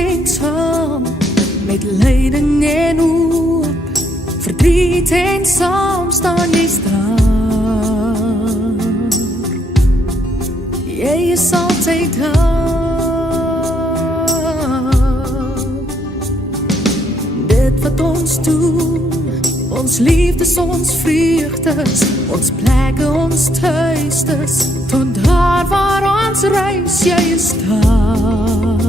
eensaam, met lyding en hoop, verdriet en saam staan jy staan. Jy is altyd daar. Dit wat ons doen, ons liefdes, ons vreugdes, ons plekke, ons thuistes, tot daar waar ons reis, jy is daar.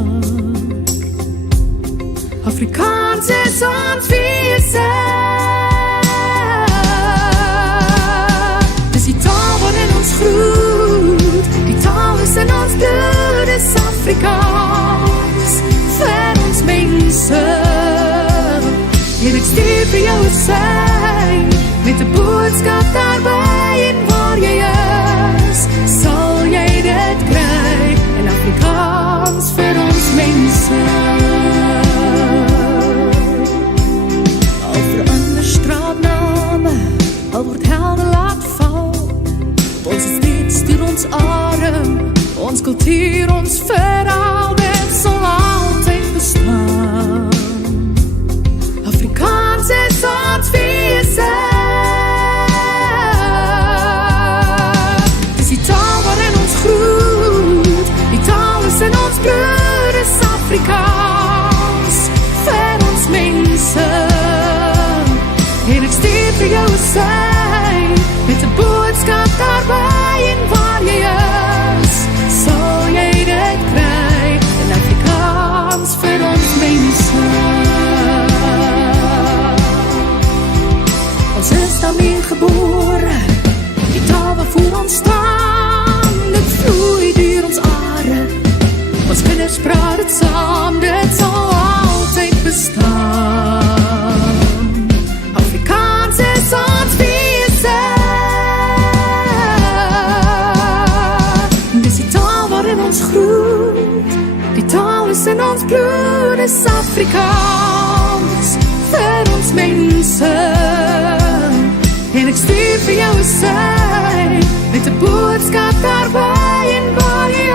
Afrikaans is ons wese. Dis die taal waarin ons groet, die taal is in ons bloed, is Afrikaans vir ons mense. En ek stuur vir jou 'n sein, met 'n boodskap daarby, en waar jy is, sal jy dit kry, in Afrikaans vir ons mense. Al verander straatname, al word helde laat val, ons is steeds deur ons adem, ons kultuur, ons verhaal, dit sal altyd bestaan. Afrikaans is ons wese. Dis die taal waarin ons groet, die taal is in ons bloed, is Afrikaans vir ons mense. En ek stuur vir jou 'n sein, met 'n boodskap daarby, en waar jy is, sal jy dit kry, in Afrikaans vir ons mense. Ons is daarmee gebore, die taal waarvoor ons staan, dit vloei deur ons are, ons kinders praat het saam, dit sal altyd bestaan. Afrikaans is ons wese. Dis die taal waarin ons groet, die taal is in ons bloed, is Afrikaans vir ons mense. En ek stuur vir jou 'n sein, met 'n boodskap daarby, en waar jy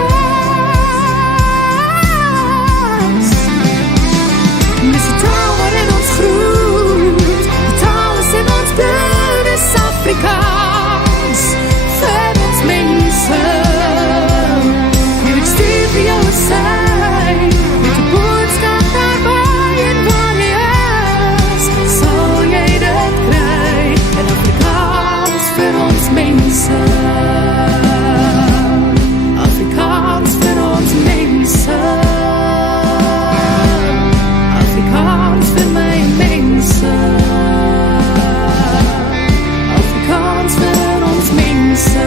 is. Dis die taal waarin ons groet, die taal is in ons bloed, is Afrikaans vir ons mense. En ek stuur vir jou 'n sein, met 'n boodskap daarby, en waar jy is, sal jy dit kry, en Afrikaans vir ons mense. Afrikaans vir ons mense. Afrikaans vir my mense. Afrikaans vir ons mense.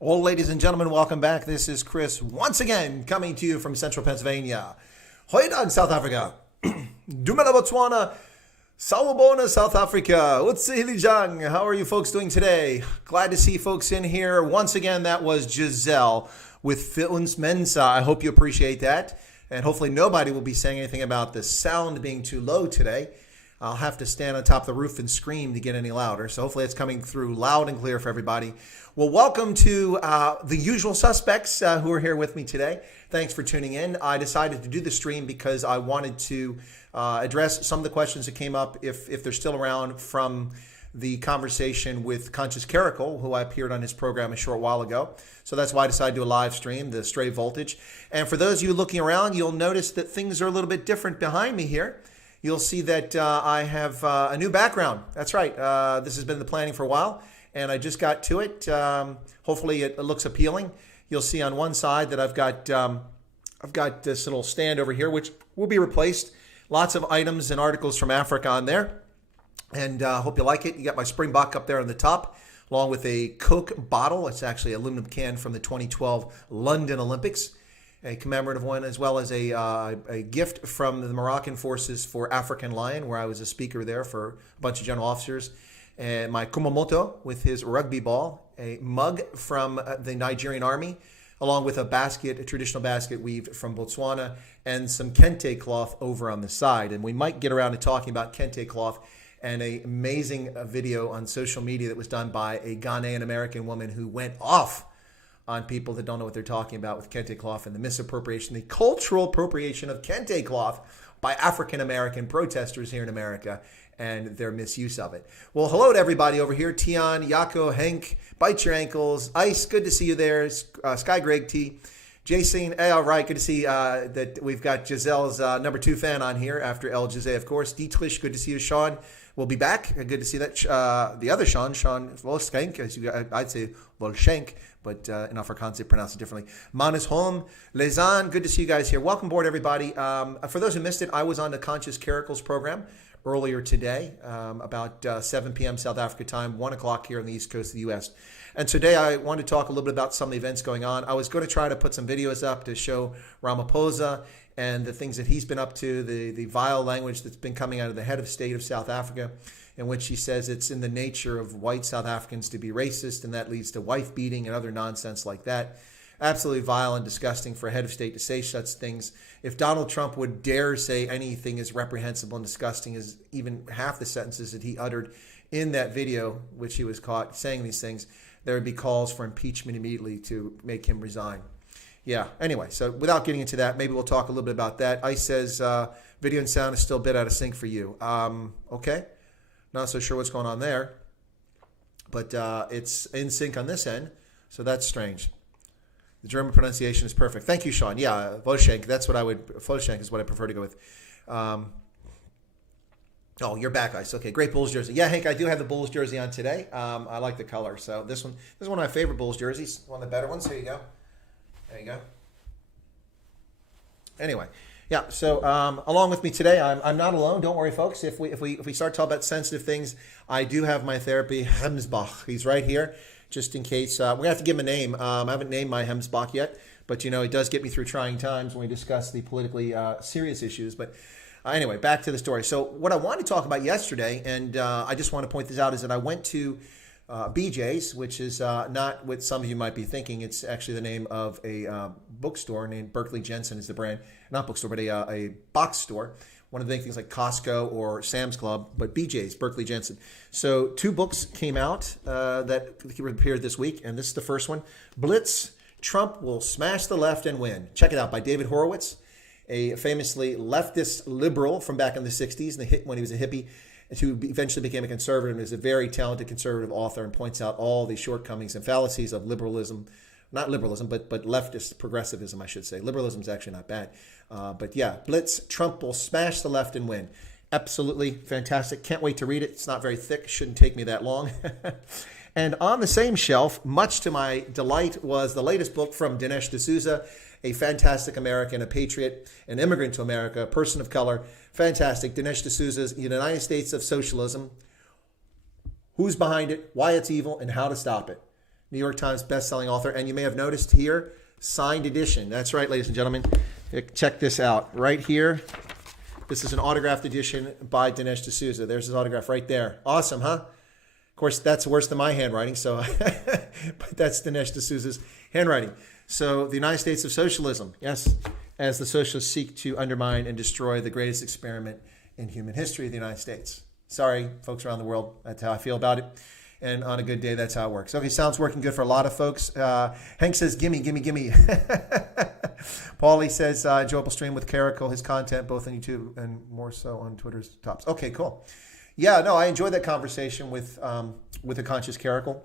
Well, ladies and gentlemen, welcome back. This is Chris once again coming to you from central Pennsylvania. Hoidag, South Africa. Dumela, Botswana. Sawubona, South Africa. Utsihilijang. How are you folks doing today? Glad to see folks in here. Once again, that was Giselle with Für uns Mensa. I hope you appreciate that. And hopefully nobody will be saying anything about the sound being too low today. I'll have to stand on top of the roof and scream to get any louder. So hopefully it's coming through loud and clear for everybody. Well, welcome to the usual suspects who are here with me today. Thanks for tuning in. I decided to do the stream because I wanted to address some of the questions that came up, if they're still around, from the conversation with Conscious Caracal, who I appeared on his program a short while ago. So that's why I decided to do a live stream, the Stray Voltage. And for those of you looking around, you'll notice that things are a little bit different behind me here. You'll see that I have a new background. That's right. This has been the planning for a while, and I just got to it. Hopefully it looks appealing. You'll see on one side that I've got this little stand over here, which will be replaced. Lots of items and articles from Africa on there, and hope you like it. You got my Springbok up there on the top, along with a Coke bottle. It's actually an aluminum can from the 2012 London Olympics, a commemorative one, as well as a gift from the Moroccan Forces for African Lion, where I was a speaker there for a bunch of general officers, and my Kumamoto with his rugby ball, a mug from the Nigerian Army, along with a traditional basket weave from Botswana, and some kente cloth over on the side. And we might get around to talking about kente cloth and an amazing video on social media that was done by a Ghanaian American woman who went off on people that don't know what they're talking about with kente cloth and the misappropriation, the cultural appropriation of kente cloth by African American protesters here in America and their misuse of it. Well, hello to everybody over here. Tian, Yako, Hank, Bite Your Ankles, Ice, good to see you there. Sky Greg T. Jason, hey, all right, good to see that we've got Giselle's number 2 fan on here after El Jose, of course. Dietrich, good to see you. Sean will be back. Good to see that. The other Sean Volskenk, I'd say Volshenk, but in Afrikaans they pronounce it differently. Manus Holm, Lezan, good to see you guys here. Welcome aboard, everybody. For those who missed it, I was on the Conscious Caracals program earlier today, about 7 p.m. South Africa time, 1 o'clock here on the East Coast of the U.S. And today I wanted to talk a little bit about some of the events going on. I was going to try to put some videos up to show Ramaphosa and the things that he's been up to, the vile language that's been coming out of the head of state of South Africa, in which he says it's in the nature of white South Africans to be racist, and that leads to wife beating and other nonsense like that. Absolutely vile and disgusting for a head of state to say such things. If Donald Trump would dare say anything as reprehensible and disgusting as even half the sentences that he uttered in that video, which he was caught saying these things, there would be calls for impeachment immediately to make him resign. Yeah, anyway, so without getting into that, maybe we'll talk a little bit about that. Ice says video and sound is still a bit out of sync for you. Okay, not so sure what's going on there, but it's in sync on this end, so that's strange. The German pronunciation is perfect. Thank you, Sean. Yeah, Volshenk, Volshenk is what I prefer to go with. Oh, you're back, Ice. Okay, great Bulls jersey. Yeah, Hank, I do have the Bulls jersey on today. I like the color. So this is one of my favorite Bulls jerseys. One of the better ones. Here you go. There you go. Anyway, yeah. So along with me today, I'm not alone. Don't worry, folks. If we start talking about sensitive things, I do have my therapy Hemsbach. He's right here, just in case. We're gonna have to give him a name. I haven't named my Hemsbach yet, but you know, it does get me through trying times when we discuss the politically serious issues. But anyway, back to the story. So what I wanted to talk about yesterday, and I just want to point this out, is that I went to BJ's, which is not what some of you might be thinking. It's actually the name of a bookstore named Berkeley Jensen is the brand. Not bookstore, but a box store. One of the big things like Costco or Sam's Club, but BJ's, Berkeley Jensen. So 2 books came out that appeared this week, and this is the first one. Blitz, Trump Will Smash the Left and Win. Check it out, by David Horowitz, a famously leftist liberal from back in the 60s, when he was a hippie, who eventually became a conservative, and is a very talented conservative author and points out all the shortcomings and fallacies of liberalism. Not liberalism, but leftist progressivism, I should say. Liberalism is actually not bad. But yeah, Blitz, Trump Will Smash the Left and Win. Absolutely fantastic. Can't wait to read it. It's not very thick. Shouldn't take me that long. And on the same shelf, much to my delight, was the latest book from Dinesh D'Souza, a fantastic American, a patriot, an immigrant to America, a person of color. Fantastic. Dinesh D'Souza's United States of Socialism. Who's behind it, why it's evil, and how to stop it. New York Times bestselling author. And you may have noticed here, signed edition. That's right, ladies and gentlemen. Check this out. Right here. This is an autographed edition by Dinesh D'Souza. There's his autograph right there. Awesome, huh? Of course, that's worse than my handwriting, so but that's Dinesh D'Souza's handwriting. So the United States of Socialism, yes, as the socialists seek to undermine and destroy the greatest experiment in human history of the United States. Sorry, folks around the world, that's how I feel about it. And on a good day, that's how it works. Okay, sounds working good for a lot of folks. Hank says, gimme, gimme, gimme. Paulie says, enjoyable stream with Caracal, his content, both on YouTube and more so on Twitter's tops. Okay, cool. Yeah, no, I enjoyed that conversation with the Conscious Caracal.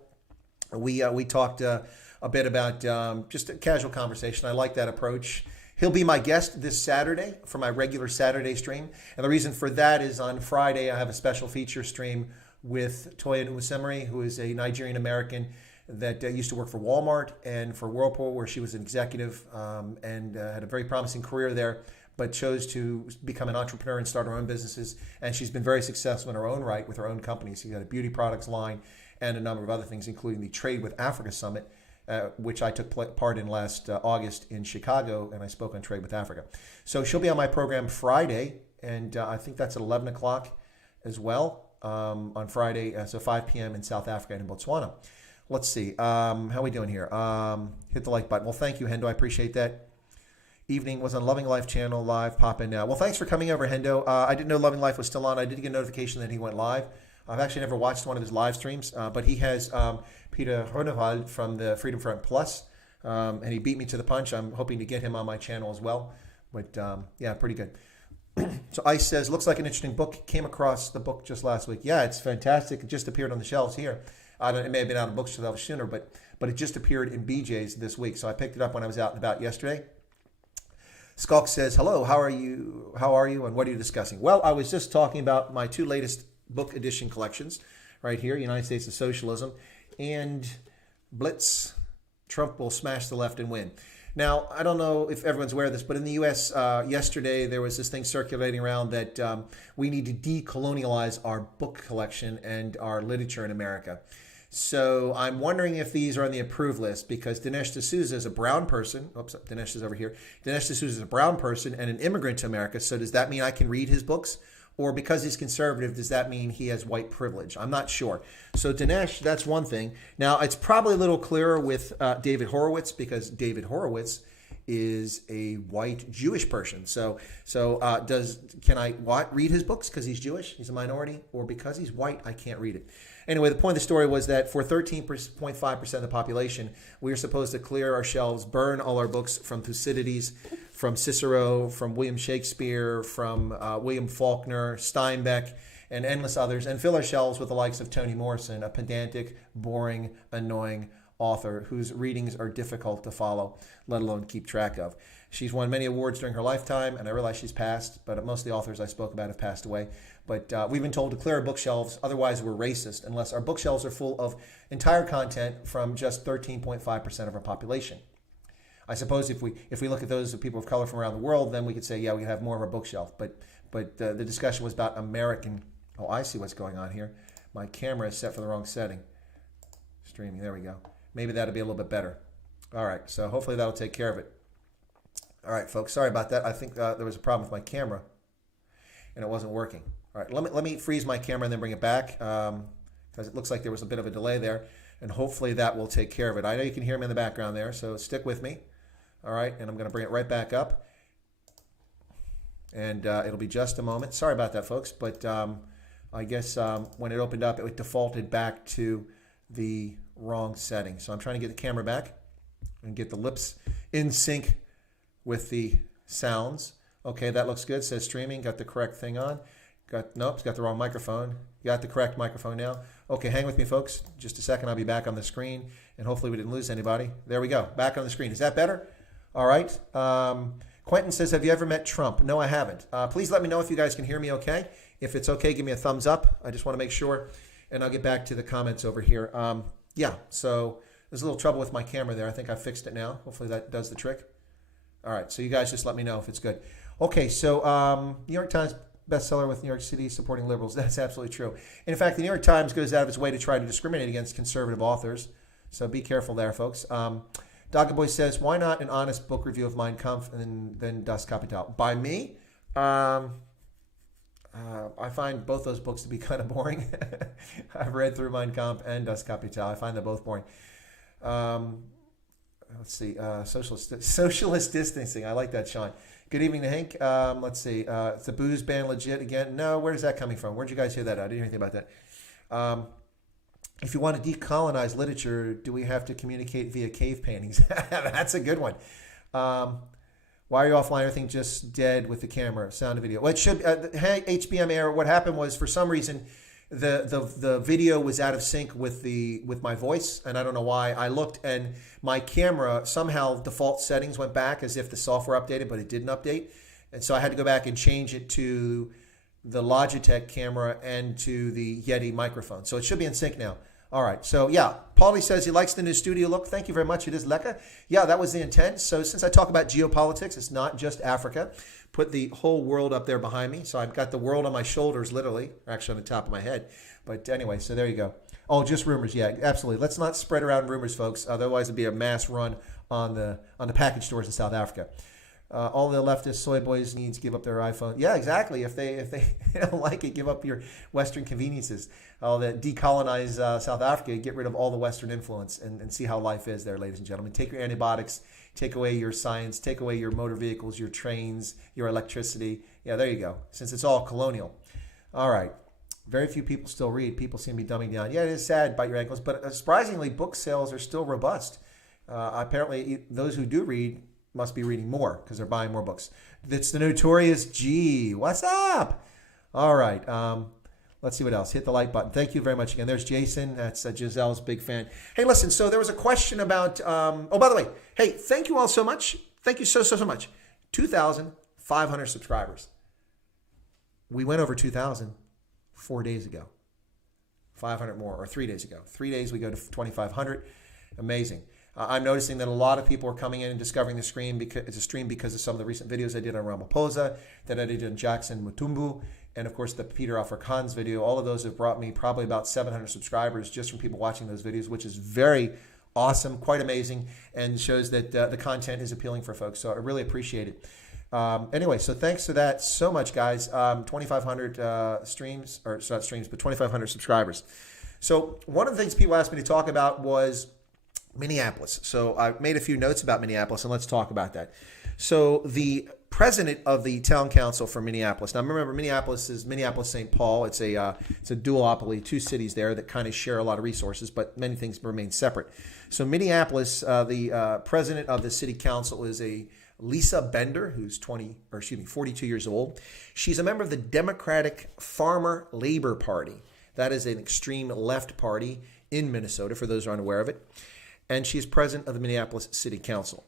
We talked a bit about just a casual conversation. I like that approach. He'll be my guest this Saturday for my regular Saturday stream. And the reason for that is on Friday, I have a special feature stream with Toya Nwosemiri, who is a Nigerian American that used to work for Walmart and for Whirlpool, where she was an executive and had a very promising career there, but chose to become an entrepreneur and start her own businesses. And she's been very successful in her own right with her own companies. She's got a beauty products line and a number of other things, including the Trade with Africa Summit, which I took part in last August in Chicago, and I spoke on Trade with Africa. So she'll be on my program Friday, and I think that's at 11 o'clock as well on Friday, so 5 p.m. in South Africa and in Botswana. Let's see. How are we doing here? Hit the like button. Well, thank you, Hendo. I appreciate that. Evening was on Loving Life channel live. Pop in now. Well, thanks for coming over, Hendo. I didn't know Loving Life was still on. I did get a notification that he went live. I've actually never watched one of his live streams, but he has Peter Hornevald from the Freedom Front Plus, and he beat me to the punch. I'm hoping to get him on my channel as well. But yeah, pretty good. So Ice says, looks like an interesting book. Came across the book just last week. Yeah, it's fantastic. It just appeared on the shelves here. It may have been out of bookshelves sooner, but it just appeared in BJ's this week. So I picked it up when I was out and about yesterday. Skulk says, hello, how are you, and what are you discussing? Well, I was just talking about my two latest book edition collections right here, United States of Socialism and Blitz, Trump Will Smash the Left and Win. Now, I don't know if everyone's aware of this, but in the U.S. Yesterday, there was this thing circulating around that we need to decolonialize our book collection and our literature in America. So I'm wondering if these are on the approved list because Dinesh D'Souza is a brown person. Oops, Dinesh is over here. Dinesh D'Souza is a brown person and an immigrant to America. So does that mean I can read his books? Or because he's conservative, does that mean he has white privilege? I'm not sure. So Dinesh, that's one thing. Now, it's probably a little clearer with David Horowitz because David Horowitz is a white Jewish person. So can I read his books because he's Jewish? He's a minority, or because he's white, I can't read it. Anyway, the point of the story was that for 13.5% of the population, we are supposed to clear our shelves, burn all our books from Thucydides, from Cicero, from William Shakespeare, from William Faulkner, Steinbeck, and endless others, and fill our shelves with the likes of Toni Morrison, a pedantic, boring, annoying author whose readings are difficult to follow, let alone keep track of. She's won many awards during her lifetime, and I realize she's passed, but most of the authors I spoke about have passed away. But we've been told to clear our bookshelves, otherwise we're racist, unless our bookshelves are full of entire content from just 13.5% of our population. I suppose if we look at those of people of color from around the world, then we could say, yeah, we have more of our bookshelf. But the discussion was about American. Oh, I see what's going on here. My camera is set for the wrong setting. Streaming, there we go. Maybe that'll be a little bit better. All right, so hopefully that'll take care of it. All right, folks, sorry about that. I think there was a problem with my camera, and it wasn't working. All right, let me freeze my camera and then bring it back because it looks like there was a bit of a delay there, and hopefully that will take care of it. I know you can hear me in the background there, so stick with me. All right, and I'm going to bring it right back up, and it'll be just a moment. Sorry about that, folks, but I guess when it opened up, it defaulted back to the wrong setting. So I'm trying to get the camera back and get the lips in sync with the sounds. Okay, that looks good. Says streaming. Got the correct thing on. Nope, it's got the wrong microphone. Got the correct microphone now. Okay, hang with me, folks. Just a second. I'll be back on the screen, and hopefully we didn't lose anybody. There we go. Back on the screen. Is that better? All right. Quentin says, have you ever met Trump? No, I haven't. Please let me know if you guys can hear me okay. If it's okay, give me a thumbs up. I just want to make sure, and I'll get back to the comments over here. Yeah, so there's a little trouble with my camera there. I think I fixed it now. Hopefully that does the trick. All right, so you guys just let me know if it's good. Okay, so New York Times bestseller with New York City supporting liberals. That's absolutely true. In fact, the New York Times goes out of its way to try to discriminate against conservative authors. So be careful there, folks. Doggaboy says, why not an honest book review of Mein Kampf and then Das Kapital? By me? I find both those books to be kind of boring. I've read through Mein Kampf and Das Kapital. I find them both boring. Let's see. Socialist distancing. I like that, Sean. Good evening to Hank. Let's see. Is the booze ban legit again? No. Where is that coming from? Where'd you guys hear that? I didn't hear anything about that. If you want to decolonize literature, do we have to communicate via cave paintings? That's a good one. Why are you offline? Everything just dead with the camera, sound and video. Well, it should. Hey, HBM error. What happened was, for some reason, the video was out of sync with my voice, and I don't know why. I looked, and my camera somehow default settings went back as if the software updated, but it didn't update, and so I had to go back and change it to the Logitech camera and to the Yeti microphone. So it should be in sync now. All right. So yeah, Paulie says he likes the new studio look. Thank you very much. It is Leka. Yeah, that was the intent. So since I talk about geopolitics, it's not just Africa. Put the whole world up there behind me. So I've got the world on my shoulders, literally, or actually on the top of my head. But anyway, so there you go. Oh, just rumors. Yeah, absolutely. Let's not spread around rumors, folks. Otherwise, it'd be a mass run on the package stores in South Africa. All the leftist soy boys need to give up their iPhone. Yeah, exactly. If they don't like it, give up your Western conveniences. All that decolonize South Africa, get rid of all the Western influence, and see how life is there, ladies and gentlemen. Take your antibiotics, take away your science, take away your motor vehicles, your trains, your electricity. Yeah, there you go. Since it's all colonial. All right. Very few people still read. People seem to be dumbing down. Yeah, it is sad, bite your ankles, but surprisingly, book sales are still robust. Apparently, those who do read must be reading more because they're buying more books. It's the Notorious G. What's up? All right. Let's see what else. Hit the like button. Thank you very much again. There's Jason. That's Giselle's big fan. Hey, listen. So there was a question about. Oh, by the way, hey, thank you all so much. Thank you so much. 2,500 subscribers. We went over 2,000 4 days ago. 500 more, or 3 days ago. 3 days we go to 2,500. Amazing. I'm noticing that a lot of people are coming in and discovering the stream because of some of the recent videos I did on Ramaphosa, that I did on Jackson Mutumbu, and of course the Peter Afrikaans video. All of those have brought me probably about 700 subscribers just from people watching those videos, which is very awesome, quite amazing, and shows that the content is appealing for folks. So I really appreciate it. Anyway, so thanks for that so much, guys. 2,500 streams, or not streams, but 2,500 subscribers. So one of the things people asked me to talk about was Minneapolis. So I made a few notes about Minneapolis, and let's talk about that. So the president of the town council for Minneapolis. Now remember, Minneapolis is Minneapolis-St. Paul. It's a duopoly, two cities there that kind of share a lot of resources, but many things remain separate. So Minneapolis, the president of the city council is a Lisa Bender, who's 42 years old. She's a member of the Democratic Farmer Labor Party. That is an extreme left party in Minnesota, for those who aren't aware of it. And she's president of the Minneapolis City Council.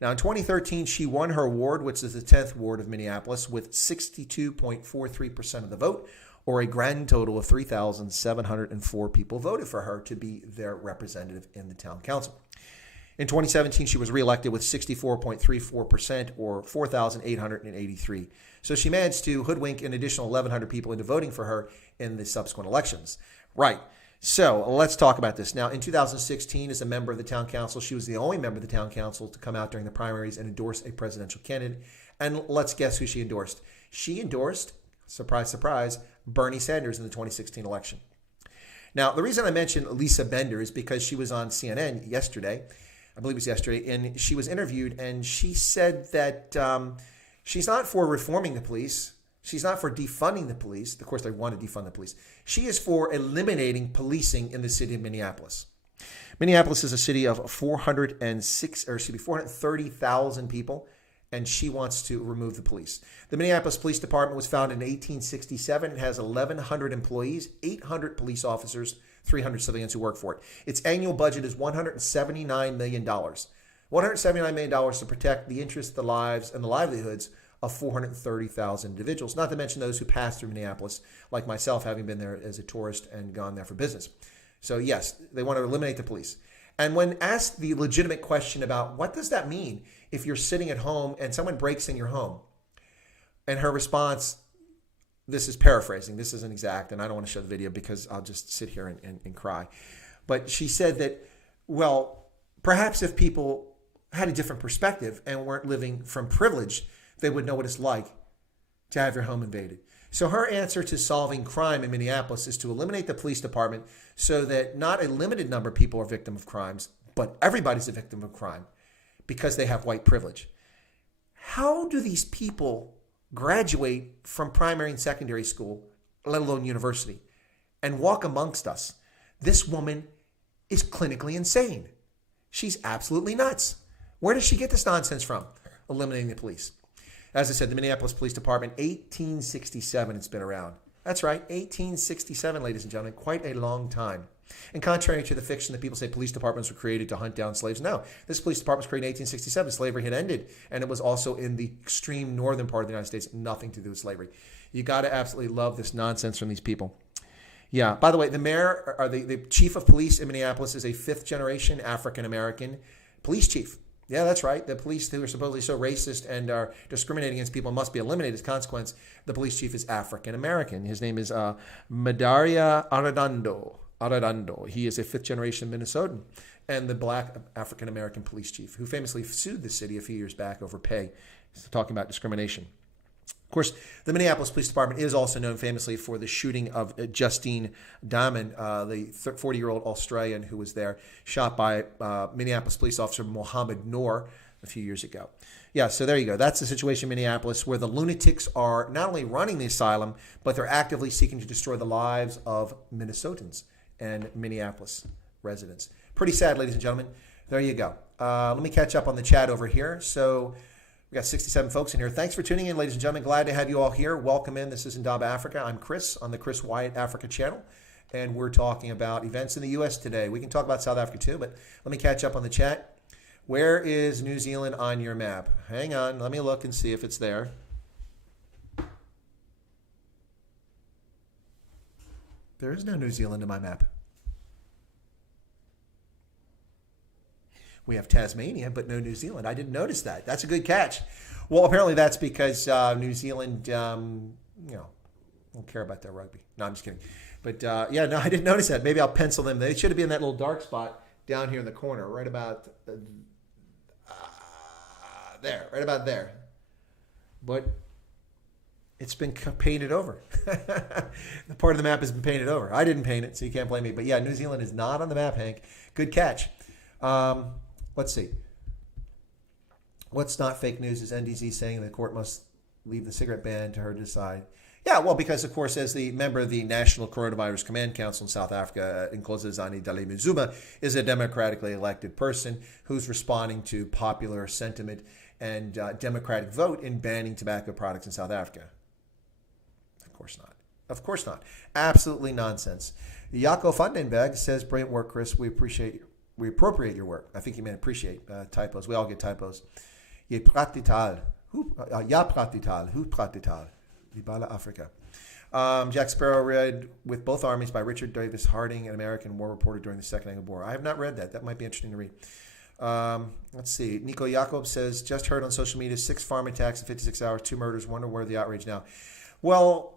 Now, in 2013, she won her ward, which is the 10th ward of Minneapolis, with 62.43% of the vote, or a grand total of 3,704 people voted for her to be their representative in the town council. In 2017, she was reelected with 64.34%, or 4,883. So she managed to hoodwink an additional 1,100 people into voting for her in the subsequent elections. Right. So let's talk about this. Now, in 2016, as a member of the town council, she was the only member of the town council to come out during the primaries and endorse a presidential candidate. And let's guess who she endorsed. She endorsed, surprise, surprise, Bernie Sanders in the 2016 election. Now, the reason I mentioned Lisa Bender is because she was on CNN yesterday. I believe it was yesterday, and she was interviewed, and she said that she's not for reforming the police. She's not for defunding the police. Of course, they want to defund the police. She is for eliminating policing in the city of Minneapolis. Minneapolis is a city of 430,000 people, and she wants to remove the police. The Minneapolis Police Department was founded in 1867. It has 1,100 employees, 800 police officers, 300 civilians who work for it. Its annual budget is $179 million. $179 million to protect the interests, the lives, and the livelihoods of 430,000 individuals, not to mention those who pass through Minneapolis, like myself, having been there as a tourist and gone there for business. So yes, they want to eliminate the police. And when asked the legitimate question about what does that mean if you're sitting at home and someone breaks in your home, and her response, this is paraphrasing, this isn't exact, and I don't want to show the video because I'll just sit here and cry. But she said that, well, perhaps if people had a different perspective and weren't living from privilege, they would know what it's like to have your home invaded. So her answer to solving crime in Minneapolis is to eliminate the police department so that not a limited number of people are victim of crimes, but everybody's a victim of crime because they have white privilege. How do these people graduate from primary and secondary school, let alone university, and walk amongst us? This woman is clinically insane. She's absolutely nuts. Where does she get this nonsense from? Eliminating the police. As I said, the Minneapolis Police Department, 1867, it's been around. That's right, 1867, ladies and gentlemen, quite a long time. And contrary to the fiction that people say police departments were created to hunt down slaves, no. This police department was created in 1867. Slavery had ended, and it was also in the extreme northern part of the United States, nothing to do with slavery. You got to absolutely love this nonsense from these people. Yeah, by the way, the mayor, or the chief of police in Minneapolis is a fifth-generation African-American police chief. Yeah, that's right. The police who are supposedly so racist and are discriminating against people must be eliminated as a consequence. The police chief is African-American. His name is Madaria Arredondo. He is a fifth-generation Minnesotan and the black African-American police chief who famously sued the city a few years back over pay. talking about discrimination. Of course, the Minneapolis Police Department is also known famously for the shooting of Justine Damon, the 40-year-old Australian who was there, shot by Minneapolis police officer Mohammed Noor a few years ago. Yeah, so there you go. That's the situation in Minneapolis, where the lunatics are not only running the asylum, but they're actively seeking to destroy the lives of Minnesotans and Minneapolis residents. Pretty sad, ladies and gentlemen. There you go. Let me catch up on the chat over here. So we got 67 folks in here. Thanks for tuning in, ladies and gentlemen. Glad to have you all here. Welcome in. This is Indaba Africa. I'm Chris on the Chris Wyatt Africa channel, and we're talking about events in the U.S. today. We can talk about South Africa too, but let me catch up on the chat. Where is New Zealand on your map? Hang on. Let me look and see if it's there. There is no New Zealand in my map. We have Tasmania, but no New Zealand. I didn't notice that. That's a good catch. Well, apparently that's because New Zealand, don't care about their rugby. No, I'm just kidding. But yeah, no, I didn't notice that. Maybe I'll pencil them. They should have been in that little dark spot down here in the corner, right about there, right about there. But it's been painted over. The part of the map has been painted over. I didn't paint it, so you can't blame me. But yeah, New Zealand is not on the map, Hank. Good catch. Let's see. What's not fake news is NDZ saying the court must leave the cigarette ban to her to decide. Yeah, well, because, of course, as the member of the National Coronavirus Command Council in South Africa, Nkosazana Dlamini-Zuma is a democratically elected person who's responding to popular sentiment and democratic vote in banning tobacco products in South Africa. Of course not. Of course not. Absolutely nonsense. Jaco Vandenberg says, brilliant work, Chris. We appropriate your work. I think you meant appreciate typos. We all get typos. Je pratital. Ja pratital. Hu pratital. Libala Africa. Jack Sparrow read With Both Armies by Richard Davis Harding, an American war reporter during the Second Anglo War. I have not read that. That might be interesting to read. Let's see. Nico Jacob says, just heard on social media, 6 farm attacks in 56 hours, 2 murders. Wonder where the outrage now. Well,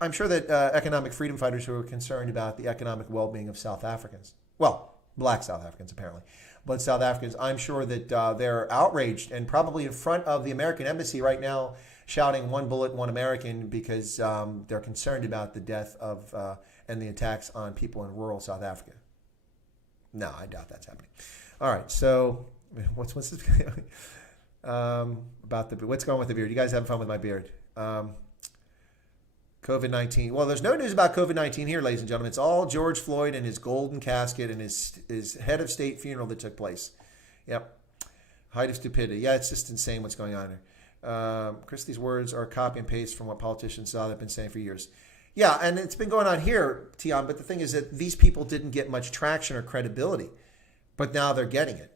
I'm sure that economic freedom fighters who are concerned about the economic well-being of South Africans, well, black South Africans apparently, but South Africans, I'm sure that they're outraged and probably in front of the American embassy right now shouting one bullet, one American, because they're concerned about the death of and the attacks on people in rural South Africa. No, I doubt that's happening. All right, so what's this about what's going on with the beard? You guys having fun with my beard? COVID-19. Well, there's no news about COVID-19 here, ladies and gentlemen. It's all George Floyd and his golden casket and his head of state funeral that took place. Yep. Height of stupidity. Yeah, it's just insane what's going on here. Chris, these words are a copy and paste from what politicians have been saying for years. Yeah, and it's been going on here, Tion, but the thing is that these people didn't get much traction or credibility, but now they're getting it.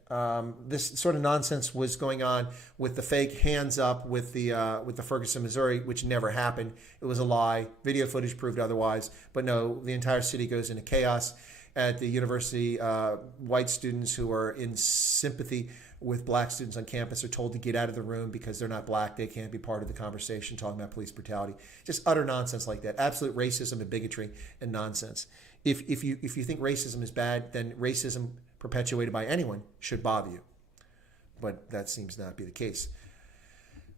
This sort of nonsense was going on with the fake hands up with the Ferguson, Missouri, which never happened. It was a lie. Video footage proved otherwise. But no, the entire city goes into chaos. At the university, white students who are in sympathy with black students on campus are told to get out of the room because they're not black. They can't be part of the conversation talking about police brutality. Just utter nonsense like that. Absolute racism and bigotry and nonsense. If you think racism is bad, then racism perpetuated by anyone should bother you. But that seems not to be the case.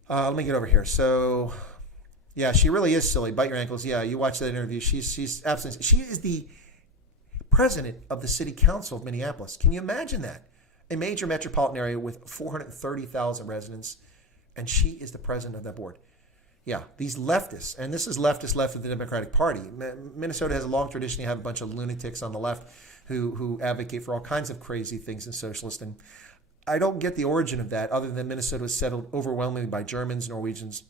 Let me get over here. So, yeah, she really is silly. Bite your ankles. Yeah, you watch that interview. She's absolutely. She is the president of the city council of Minneapolis. Can you imagine that? A major metropolitan area with 430,000 residents, and she is the president of that board. Yeah, these leftists, and this is left of the Democratic Party. Minnesota has a long tradition. You have a bunch of lunatics on the left who advocate for all kinds of crazy things in socialist. And I don't get the origin of that other than Minnesota was settled overwhelmingly by Germans, Norwegians,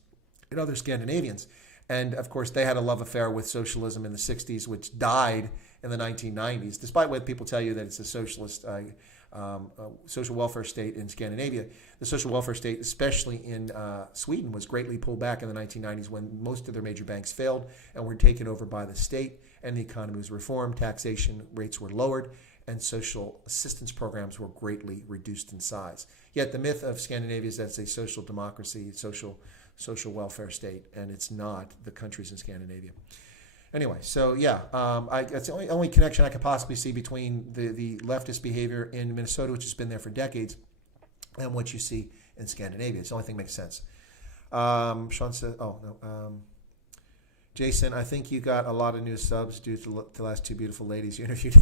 and other Scandinavians. And, of course, they had a love affair with socialism in the 60s, which died in the 1990s, despite what people tell you that it's a socialist social welfare state in Scandinavia. The social welfare state, especially in Sweden, was greatly pulled back in the 1990s when most of their major banks failed and were taken over by the state, and the economy was reformed, taxation rates were lowered, and social assistance programs were greatly reduced in size. Yet the myth of Scandinavia is that it's a social democracy, social welfare state, and it's not the countries in Scandinavia. Anyway, so yeah, that's the only connection I could possibly see between the leftist behavior in Minnesota, which has been there for decades, and what you see in Scandinavia. It's the only thing that makes sense. Sean says, oh, no. Jason, I think you got a lot of new subs due to the last two beautiful ladies you interviewed.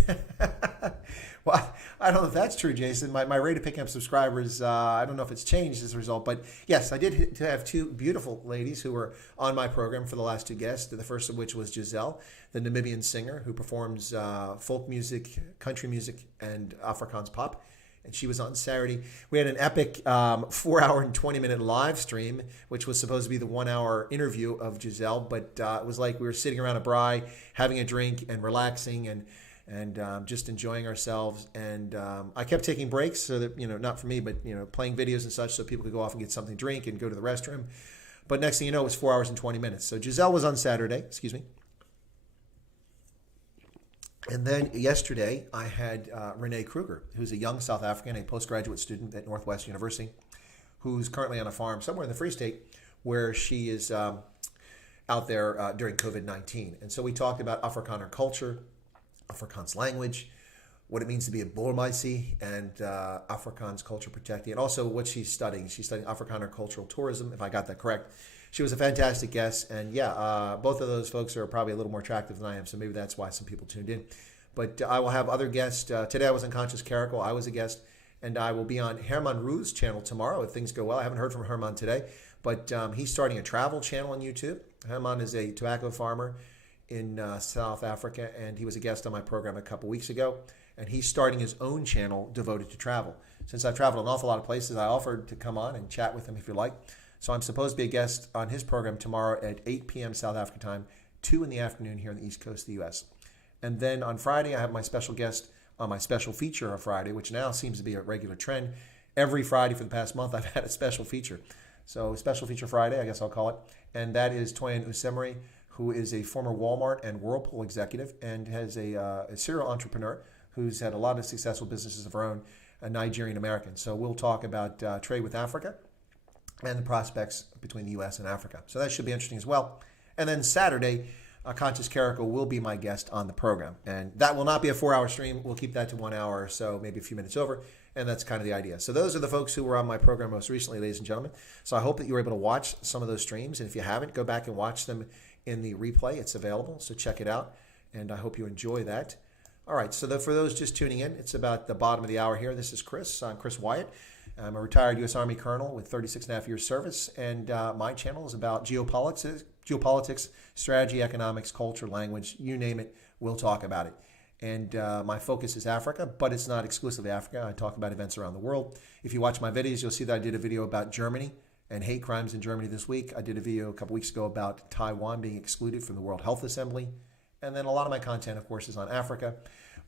Well, I don't know if that's true, Jason. My rate of picking up subscribers, I don't know if it's changed as a result. But yes, I did have two beautiful ladies who were on my program for the last two guests. The first of which was Giselle, the Namibian singer who performs folk music, country music, and Afrikaans pop. And she was on Saturday. We had an epic 4-hour and 20-minute live stream, which was supposed to be the 1-hour interview of Giselle. But it was like we were sitting around a braai, having a drink and relaxing and just enjoying ourselves. And I kept taking breaks so that, not for me, but, playing videos and such so people could go off and get something to drink and go to the restroom. But next thing you know, it was 4 hours and 20 minutes. So Giselle was on Saturday. Excuse me. And then yesterday, I had Renee Kruger, who's a young South African, a postgraduate student at Northwest University, who's currently on a farm somewhere in the Free State, where she is out there during COVID-19. And so we talked about Afrikaner culture, Afrikaans language, what it means to be a Boermeisie, and Afrikaans culture protecting, and also what she's studying. She's studying Afrikaner cultural tourism, if I got that correct. She was a fantastic guest, and both of those folks are probably a little more attractive than I am, so maybe that's why some people tuned in. But I will have other guests. Today I was on Conscious Caracal. I was a guest, and I will be on Herman Rue's channel tomorrow if things go well. I haven't heard from Herman today, but he's starting a travel channel on YouTube. Herman is a tobacco farmer in South Africa, and he was a guest on my program a couple weeks ago, and he's starting his own channel devoted to travel. Since I've traveled an awful lot of places, I offered to come on and chat with him if you like. So I'm supposed to be a guest on his program tomorrow at 8 p.m. South African time, 2 in the afternoon here on the East Coast of the U.S. And then on Friday, I have my special guest on my special feature on Friday, which now seems to be a regular trend. Every Friday for the past month, I've had a special feature. So Special Feature Friday, I guess I'll call it. And that is Toyin Usemari, who is a former Walmart and Whirlpool executive and has a serial entrepreneur who's had a lot of successful businesses of her own, a Nigerian American. So we'll talk about trade with Africa and the prospects between the U.S. and Africa. So that should be interesting as well. And then Saturday, Conscious Caracal will be my guest on the program. And that will not be a 4-hour stream. We'll keep that to 1 hour or so, maybe a few minutes over. And that's kind of the idea. So those are the folks who were on my program most recently, ladies and gentlemen. So I hope that you were able to watch some of those streams. And if you haven't, go back and watch them in the replay. It's available, so check it out. And I hope you enjoy that. All right, so for those just tuning in, it's about the bottom of the hour here. This is Chris. I'm Chris Wyatt. I'm a retired U.S. Army colonel with 36 and a half years service, and my channel is about geopolitics, strategy, economics, culture, language, you name it, we'll talk about it. And my focus is Africa, but it's not exclusively Africa. I talk about events around the world. If you watch my videos, you'll see that I did a video about Germany and hate crimes in Germany this week. I did a video a couple weeks ago about Taiwan being excluded from the World Health Assembly. And then a lot of my content, of course, is on Africa.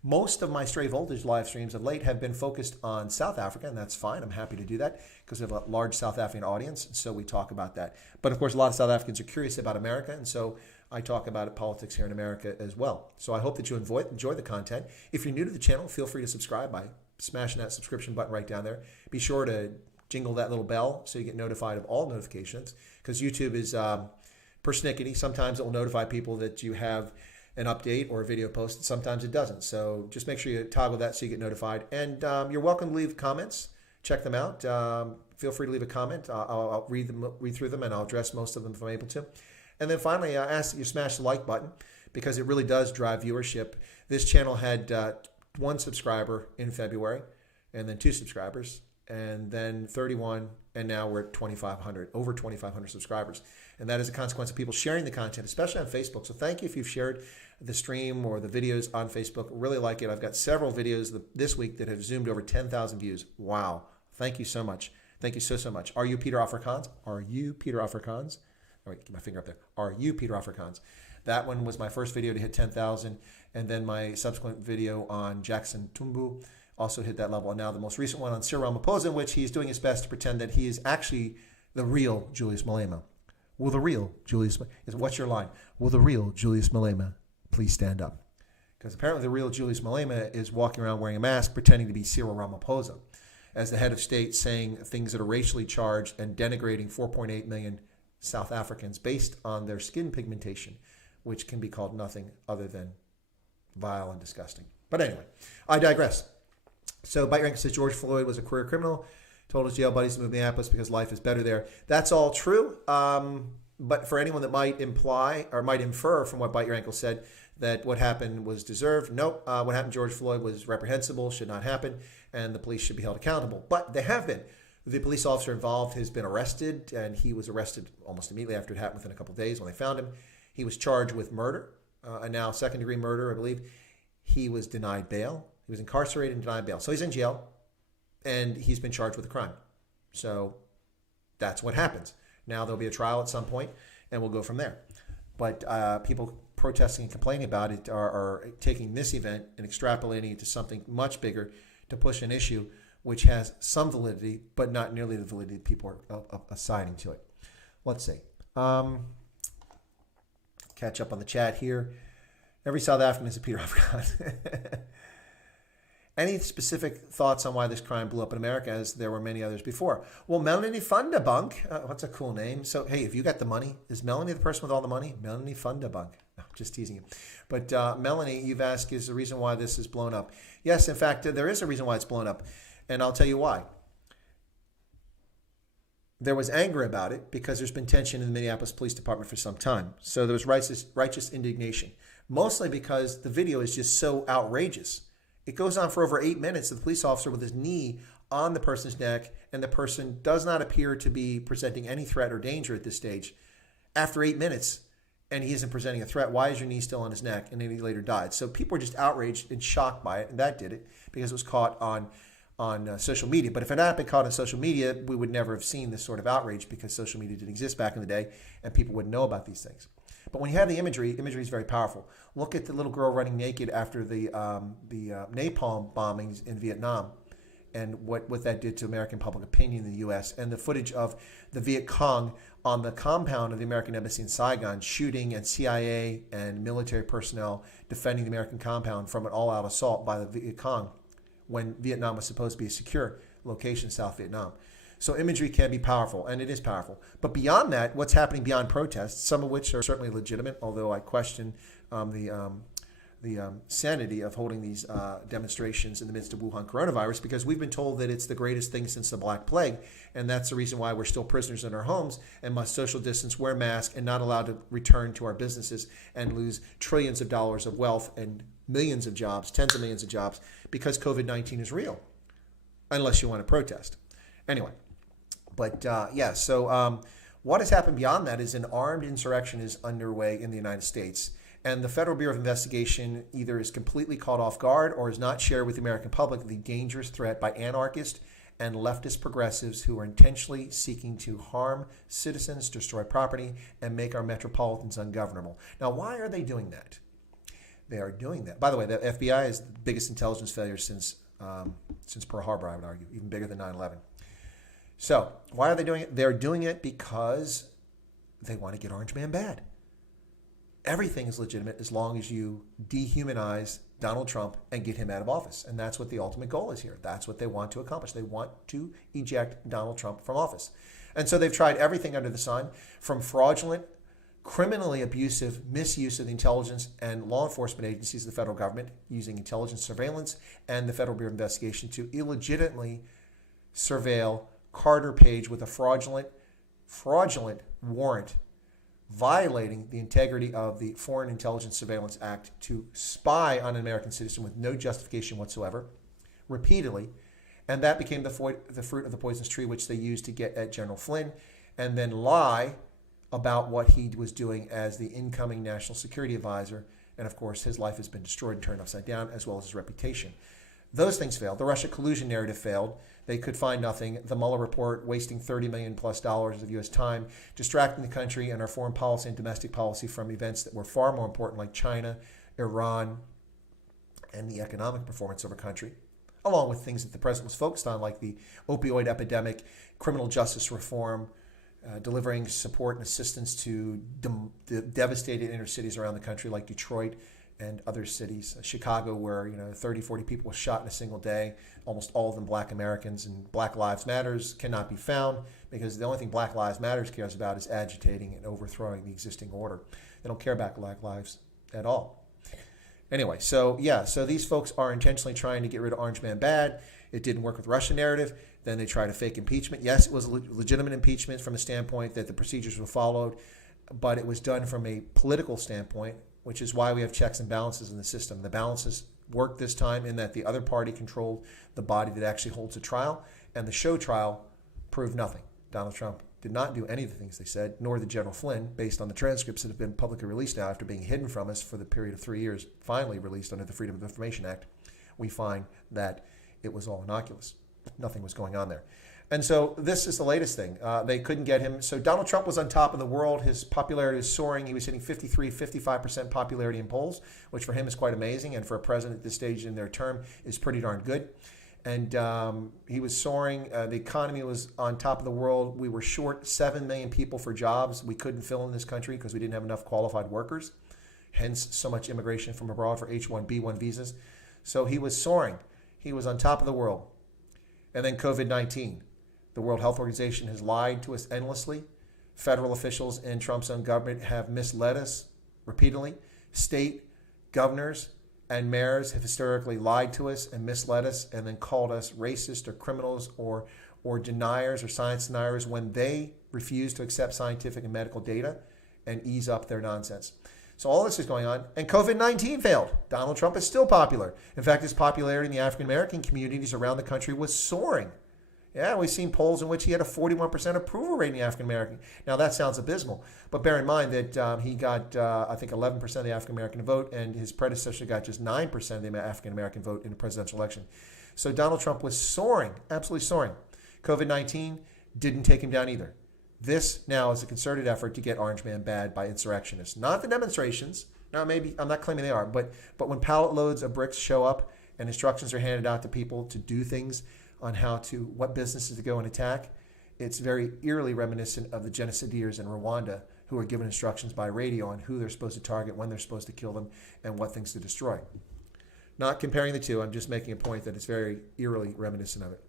Most of my Stray Voltage live streams of late have been focused on South Africa, and that's fine. I'm happy to do that because we have a large South African audience, so we talk about that. But of course, a lot of South Africans are curious about America, and so I talk about politics here in America as well. So I hope that you enjoy the content. If you're new to the channel, feel free to subscribe by smashing that subscription button right down there. Be sure to jingle that little bell so you get notified of all notifications, because YouTube is persnickety. Sometimes it will notify people that you have an update or a video posted. Sometimes it doesn't. So just make sure you toggle that so you get notified. And you're welcome to leave comments. Check them out. Feel free to leave a comment. I'll read through them, and I'll address most of them if I'm able to. And then finally, I ask that you smash the like button because it really does drive viewership. This channel had 1 subscriber in February, and then 2 subscribers, and then 31, and now we're at 2,500, over 2,500 subscribers. And that is a consequence of people sharing the content, especially on Facebook. So thank you if you've shared the stream or the videos on Facebook. Really like it. I've got several videos this week that have zoomed over 10,000 views. Wow. Thank you so much. Thank you so much. Are you Peter Afrikaans? Are you Peter Afrikaans? All right, get my finger up there. Are you Peter Afrikaans? That one was my first video to hit 10,000. And then my subsequent video on Jackson Tumbu also hit that level. And now the most recent one on Cyril Ramaphosa, in which he's doing his best to pretend that he is actually the real Julius Malema. Will the real Julius, what's your line? Will the real Julius Malema please stand up? Because apparently the real Julius Malema is walking around wearing a mask, pretending to be Cyril Ramaphosa as the head of state, saying things that are racially charged and denigrating 4.8 million South Africans based on their skin pigmentation, which can be called nothing other than vile and disgusting. But anyway, I digress. So Bite Rank says George Floyd was a career criminal told his jail buddies to move to Minneapolis because life is better there. That's all true. But for anyone that might imply or might infer from what Bite Your Ankle said that what happened was deserved, nope. What happened to George Floyd was reprehensible, should not happen, and the police should be held accountable. But they have been. The police officer involved has been arrested, and he was arrested almost immediately after it happened, within a couple of days when they found him. He was charged with murder, and now second-degree murder, I believe. He was denied bail. He was incarcerated and denied bail. So he's in jail, and he's been charged with a crime. So that's what happens. Now there'll be a trial at some point, and we'll go from there. But people protesting and complaining about it are taking this event and extrapolating it to something much bigger to push an issue which has some validity, but not nearly the validity people are assigning to it. Let's see. Catch up on the chat here. Every South African is a Peter Afghan. Any specific thoughts on why this crime blew up in America, as there were many others before? Well, Melanie Fundabunk, what's a cool name? So, hey, if you got the money, is Melanie the person with all the money? Melanie Fundabunk. No, just teasing you. But Melanie, you've asked, is the reason why this is blown up. Yes, in fact, there is a reason why it's blown up, and I'll tell you why. There was anger about it because there's been tension in the Minneapolis Police Department for some time. So there was righteous indignation, mostly because the video is just so outrageous. It goes on for over 8 minutes. The police officer with his knee on the person's neck, and the person does not appear to be presenting any threat or danger at this stage. After 8 minutes, and he isn't presenting a threat, why is your knee still on his neck? And then he later died. So people were just outraged and shocked by it, and that did it because it was caught on social media. But if it had not been caught on social media, we would never have seen this sort of outrage because social media didn't exist back in the day, and people wouldn't know about these things. But when you have the imagery is very powerful. Look at the little girl running naked after the napalm bombings in Vietnam, and what that did to American public opinion in the U.S. And the footage of the Viet Cong on the compound of the American Embassy in Saigon shooting, and CIA and military personnel defending the American compound from an all-out assault by the Viet Cong when Vietnam was supposed to be a secure location in South Vietnam. So imagery can be powerful, and it is powerful. But beyond that, what's happening beyond protests, some of which are certainly legitimate, although I question the sanity of holding these demonstrations in the midst of Wuhan coronavirus, because we've been told that it's the greatest thing since the Black Plague, and that's the reason why we're still prisoners in our homes and must social distance, wear masks, and not allowed to return to our businesses and lose trillions of dollars of wealth and millions of jobs, tens of millions of jobs, because COVID-19 is real, unless you want to protest. Anyway. But so what has happened beyond that is an armed insurrection is underway in the United States. And the Federal Bureau of Investigation either is completely caught off guard or is not shared with the American public the dangerous threat by anarchist and leftist progressives who are intentionally seeking to harm citizens, destroy property, and make our metropolitans ungovernable. Now, why are they doing that? They are doing that. By the way, the FBI is the biggest intelligence failure since Pearl Harbor, I would argue, even bigger than 9/11. So why are they doing it? They're doing it because they want to get Orange Man bad. Everything is legitimate as long as you dehumanize Donald Trump and get him out of office. And that's what the ultimate goal is here. That's what they want to accomplish. They want to eject Donald Trump from office. And so they've tried everything under the sun, from fraudulent, criminally abusive misuse of the intelligence and law enforcement agencies of the federal government using intelligence surveillance and the Federal Bureau of Investigation to illegitimately surveil Carter Page with a fraudulent warrant violating the integrity of the Foreign Intelligence Surveillance Act to spy on an American citizen with no justification whatsoever, repeatedly. And that became the fruit of the poisonous tree, which they used to get at General Flynn, and then lie about what he was doing as the incoming national security advisor. And of course, his life has been destroyed and turned upside down, as well as his reputation. Those things failed. The Russia collusion narrative failed. They could find nothing. The Mueller report wasting $30 million plus of U.S. time, distracting the country and our foreign policy and domestic policy from events that were far more important, like China, Iran, and the economic performance of our country, along with things that the president was focused on, like the opioid epidemic, criminal justice reform, delivering support and assistance to the devastated inner cities around the country, like Detroit and other cities, Chicago, where 30, 40 people were shot in a single day, almost all of them Black Americans, and Black Lives Matters cannot be found because the only thing Black Lives Matters cares about is agitating and overthrowing the existing order. They don't care about Black lives at all. Anyway, so these folks are intentionally trying to get rid of Orange Man bad. It didn't work with the Russia narrative. Then they tried a fake impeachment. Yes, it was a legitimate impeachment from the standpoint that the procedures were followed, but it was done from a political standpoint, which is why we have checks and balances in the system. The balances worked this time in that the other party controlled the body that actually holds a trial, and the show trial proved nothing. Donald Trump did not do any of the things they said, nor did General Flynn, based on the transcripts that have been publicly released now after being hidden from us for the period of 3 years, finally released under the Freedom of Information Act. We find that it was all innocuous. Nothing was going on there. And so this is the latest thing. They couldn't get him. So Donald Trump was on top of the world. His popularity was soaring. He was hitting 53, 55% popularity in polls, which for him is quite amazing. And for a president at this stage in their term is pretty darn good. And he was soaring. The economy was on top of the world. We were short 7 million people for jobs we couldn't fill in this country because we didn't have enough qualified workers. Hence so much immigration from abroad for H-1B1 visas. So he was soaring. He was on top of the world. And then COVID-19. The World Health Organization has lied to us endlessly. Federal officials in Trump's own government have misled us repeatedly. State governors and mayors have historically lied to us and misled us and then called us racist or criminals or deniers or science deniers when they refuse to accept scientific and medical data and ease up their nonsense. So all this is going on, and COVID-19 failed. Donald Trump is still popular. In fact, his popularity in the African-American communities around the country was soaring. Yeah, we've seen polls in which he had a 41% approval rate in the African-American. Now, that sounds abysmal, but bear in mind that he got, I think, 11% of the African-American vote, and his predecessor got just 9% of the African-American vote in the presidential election. So Donald Trump was soaring, absolutely soaring. COVID-19 didn't take him down either. This now is a concerted effort to get Orange Man bad by insurrectionists. Not the demonstrations. Now, maybe, I'm not claiming they are, but when pallet loads of bricks show up and instructions are handed out to people to do things on what businesses to go and attack, it's very eerily reminiscent of the genocideers in Rwanda who are given instructions by radio on who they're supposed to target, when they're supposed to kill them, and what things to destroy. Not comparing the two, I'm just making a point that it's very eerily reminiscent of it.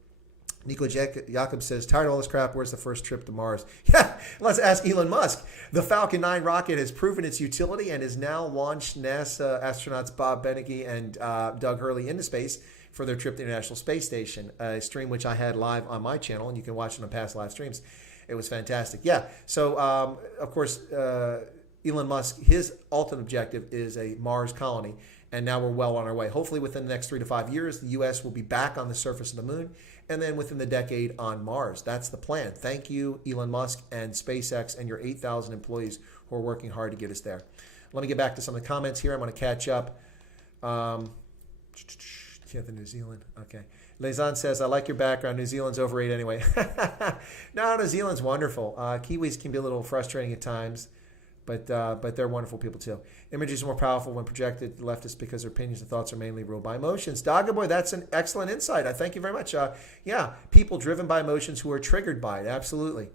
Nico Jacob says, tired of all this crap, where's the first trip to Mars? Yeah, let's ask Elon Musk. The Falcon 9 rocket has proven its utility and has now launched NASA astronauts Bob Beneke and Doug Hurley into space for their trip to the International Space Station, a stream which I had live on my channel, and you can watch it on past live streams. It was fantastic. Yeah, so of course, Elon Musk, his ultimate objective is a Mars colony, and now we're well on our way. Hopefully within the next 3 to 5 years, the U.S. will be back on the surface of the moon, and then within the decade on Mars. That's the plan. Thank you, Elon Musk and SpaceX and your 8,000 employees who are working hard to get us there. Let me get back to some of the comments here. I'm going to catch up. New Zealand. Okay. Lezan says, I like your background. New Zealand's overrated anyway. No, New Zealand's wonderful. Kiwis can be a little frustrating at times, but they're wonderful people too. Images are more powerful when projected to leftists because their opinions and thoughts are mainly ruled by emotions. Dogga Boy, that's an excellent insight. I thank you very much. Yeah, people driven by emotions who are triggered by it. Absolutely.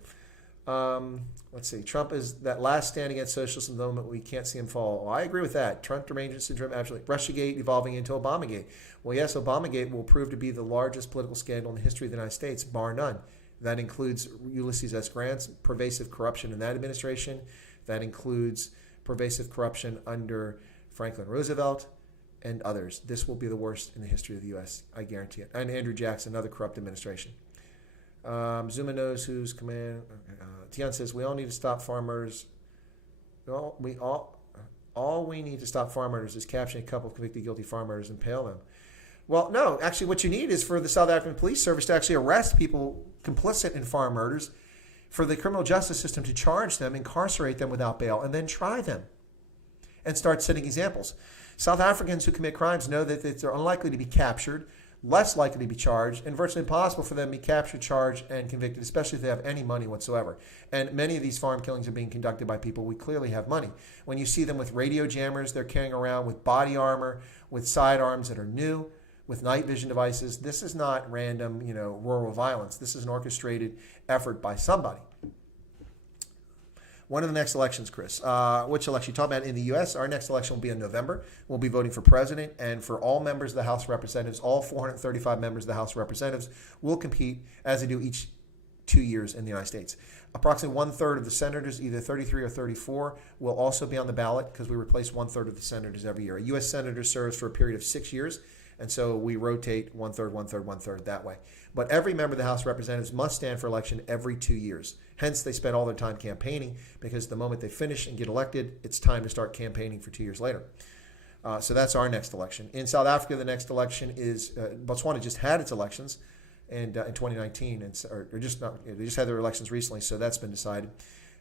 Let's see. Trump is that last stand against socialism, the moment we can't see him fall. Well, I agree with that. Trump derangement syndrome, absolutely. Russiagate evolving into Obamagate. Well, yes, Obamagate will prove to be the largest political scandal in the history of the United States, bar none. That includes Ulysses S. Grant's pervasive corruption in that administration. That includes pervasive corruption under Franklin Roosevelt and others. This will be the worst in the history of the U.S., I guarantee it. And Andrew Jackson, another corrupt administration. Zuma knows who's command. Tian says, we all need to stop farm murders. All we need to stop farm murders is capturing a couple of convicted guilty farm murders and impale them. Well, no, actually what you need is for the South African Police Service to actually arrest people complicit in farm murders, for the criminal justice system to charge them, incarcerate them without bail, and then try them and start setting examples. South Africans who commit crimes know that they're unlikely to be captured, less likely to be charged, and virtually impossible for them to be captured, charged, and convicted, especially if they have any money whatsoever. And many of these farm killings are being conducted by people who clearly have money. When you see them with radio jammers they're carrying around, with body armor, with sidearms that are new, with night vision devices, this is not random, rural violence. This is an orchestrated effort by somebody. When are the next elections, Chris? Which election? You talk about in the U.S., our next election will be in November. We'll be voting for president, and for all members of the House of Representatives, all 435 members of the House of Representatives will compete as they do each 2 years in the United States. Approximately 1/3 of the senators, either 33 or 34, will also be on the ballot because we replace 1/3 of the senators every year. A U.S. senator serves for a period of 6 years. And so we rotate one third, one third, one third that way. But every member of the House of Representatives must stand for election every 2 years. Hence, they spend all their time campaigning, because the moment they finish and get elected, it's time to start campaigning for 2 years later. So that's our next election. In South Africa, the next election is Botswana just had its elections in 2019, they just had their elections recently, so that's been decided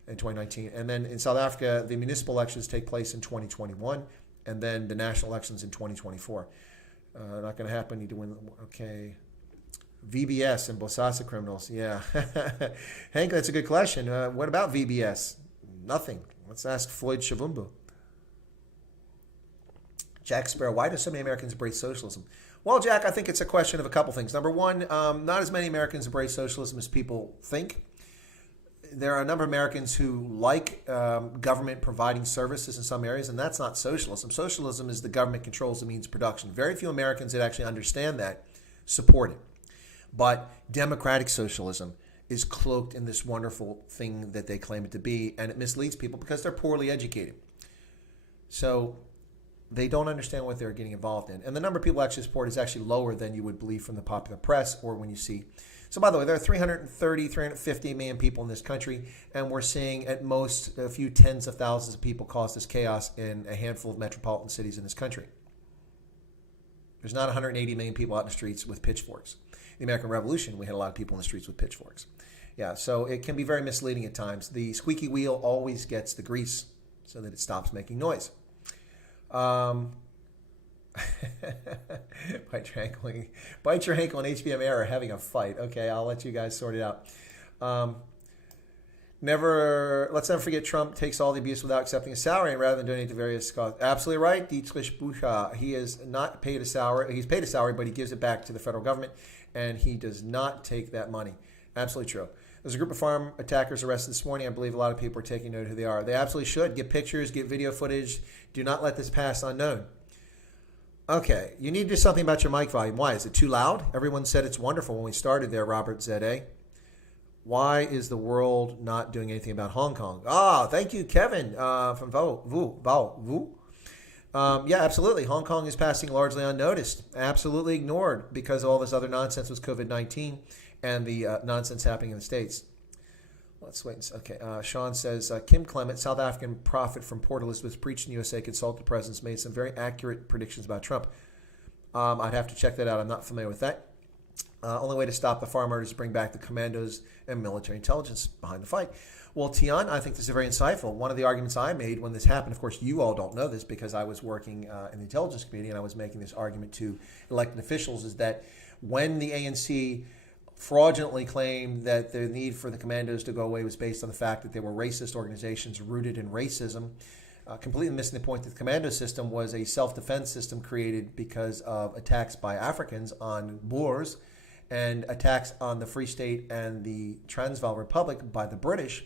in 2019. And then in South Africa, the municipal elections take place in 2021, and then the national elections in 2024. Not going to happen. Need to win. Okay. VBS and Bosasa criminals. Yeah. Hank, that's a good question. What about VBS? Nothing. Let's ask Floyd Shavumbu. Jack Sparrow, why do so many Americans embrace socialism? Well, Jack, I think it's a question of a couple things. Number one, not as many Americans embrace socialism as people think. There are a number of Americans who like government providing services in some areas, and that's not socialism. Socialism is the government controls the means of production. Very few Americans that actually understand that support it. But democratic socialism is cloaked in this wonderful thing that they claim it to be, and it misleads people because they're poorly educated. So they don't understand what they're getting involved in. And the number of people actually support is actually lower than you would believe from the popular press or when you see. So by the way, there are 330, 350 million people in this country, and we're seeing at most a few tens of thousands of people cause this chaos in a handful of metropolitan cities in this country. There's not 180 million people out in the streets with pitchforks. The American Revolution, we had a lot of people in the streets with pitchforks. Yeah, so it can be very misleading at times. The squeaky wheel always gets the grease so that it stops making noise. Bite your ankle and HBM Air are having a fight. Okay, I'll let you guys sort it out. Let's never forget Trump takes all the abuse without accepting a salary and rather than donate to various causes. Absolutely right, Dietrich Bucha. He is not paid a salary. He's paid a salary, but he gives it back to the federal government, and he does not take that money. Absolutely true. There's a group of farm attackers arrested this morning. I believe a lot of people are taking note of who they are. They absolutely should. Get pictures, get video footage. Do not let this pass unknown. Okay, you need to do something about your mic volume. Why? Is it too loud? Everyone said it's wonderful when we started there, Robert ZA. Why is the world not doing anything about Hong Kong? Thank you, Kevin from Vu. Yeah, absolutely. Hong Kong is passing largely unnoticed, absolutely ignored because of all this other nonsense with COVID-19 and the nonsense happening in the States. Let's wait. Okay. Sean says, Kim Clement, South African prophet from Port Elizabeth, preached in USA, consulted presidents, made some very accurate predictions about Trump. I'd have to check that out. I'm not familiar with that. Only way to stop the farmers is to bring back the commandos and military intelligence behind the fight. Well, Tian, I think this is very insightful. One of the arguments I made when this happened, of course, you all don't know this because I was working in the intelligence community and I was making this argument to elected officials, is that when the ANC fraudulently claimed that the need for the commandos to go away was based on the fact that they were racist organizations rooted in racism, completely missing the point that the commando system was a self-defense system created because of attacks by Africans on Boers and attacks on the Free State and the Transvaal Republic by the British.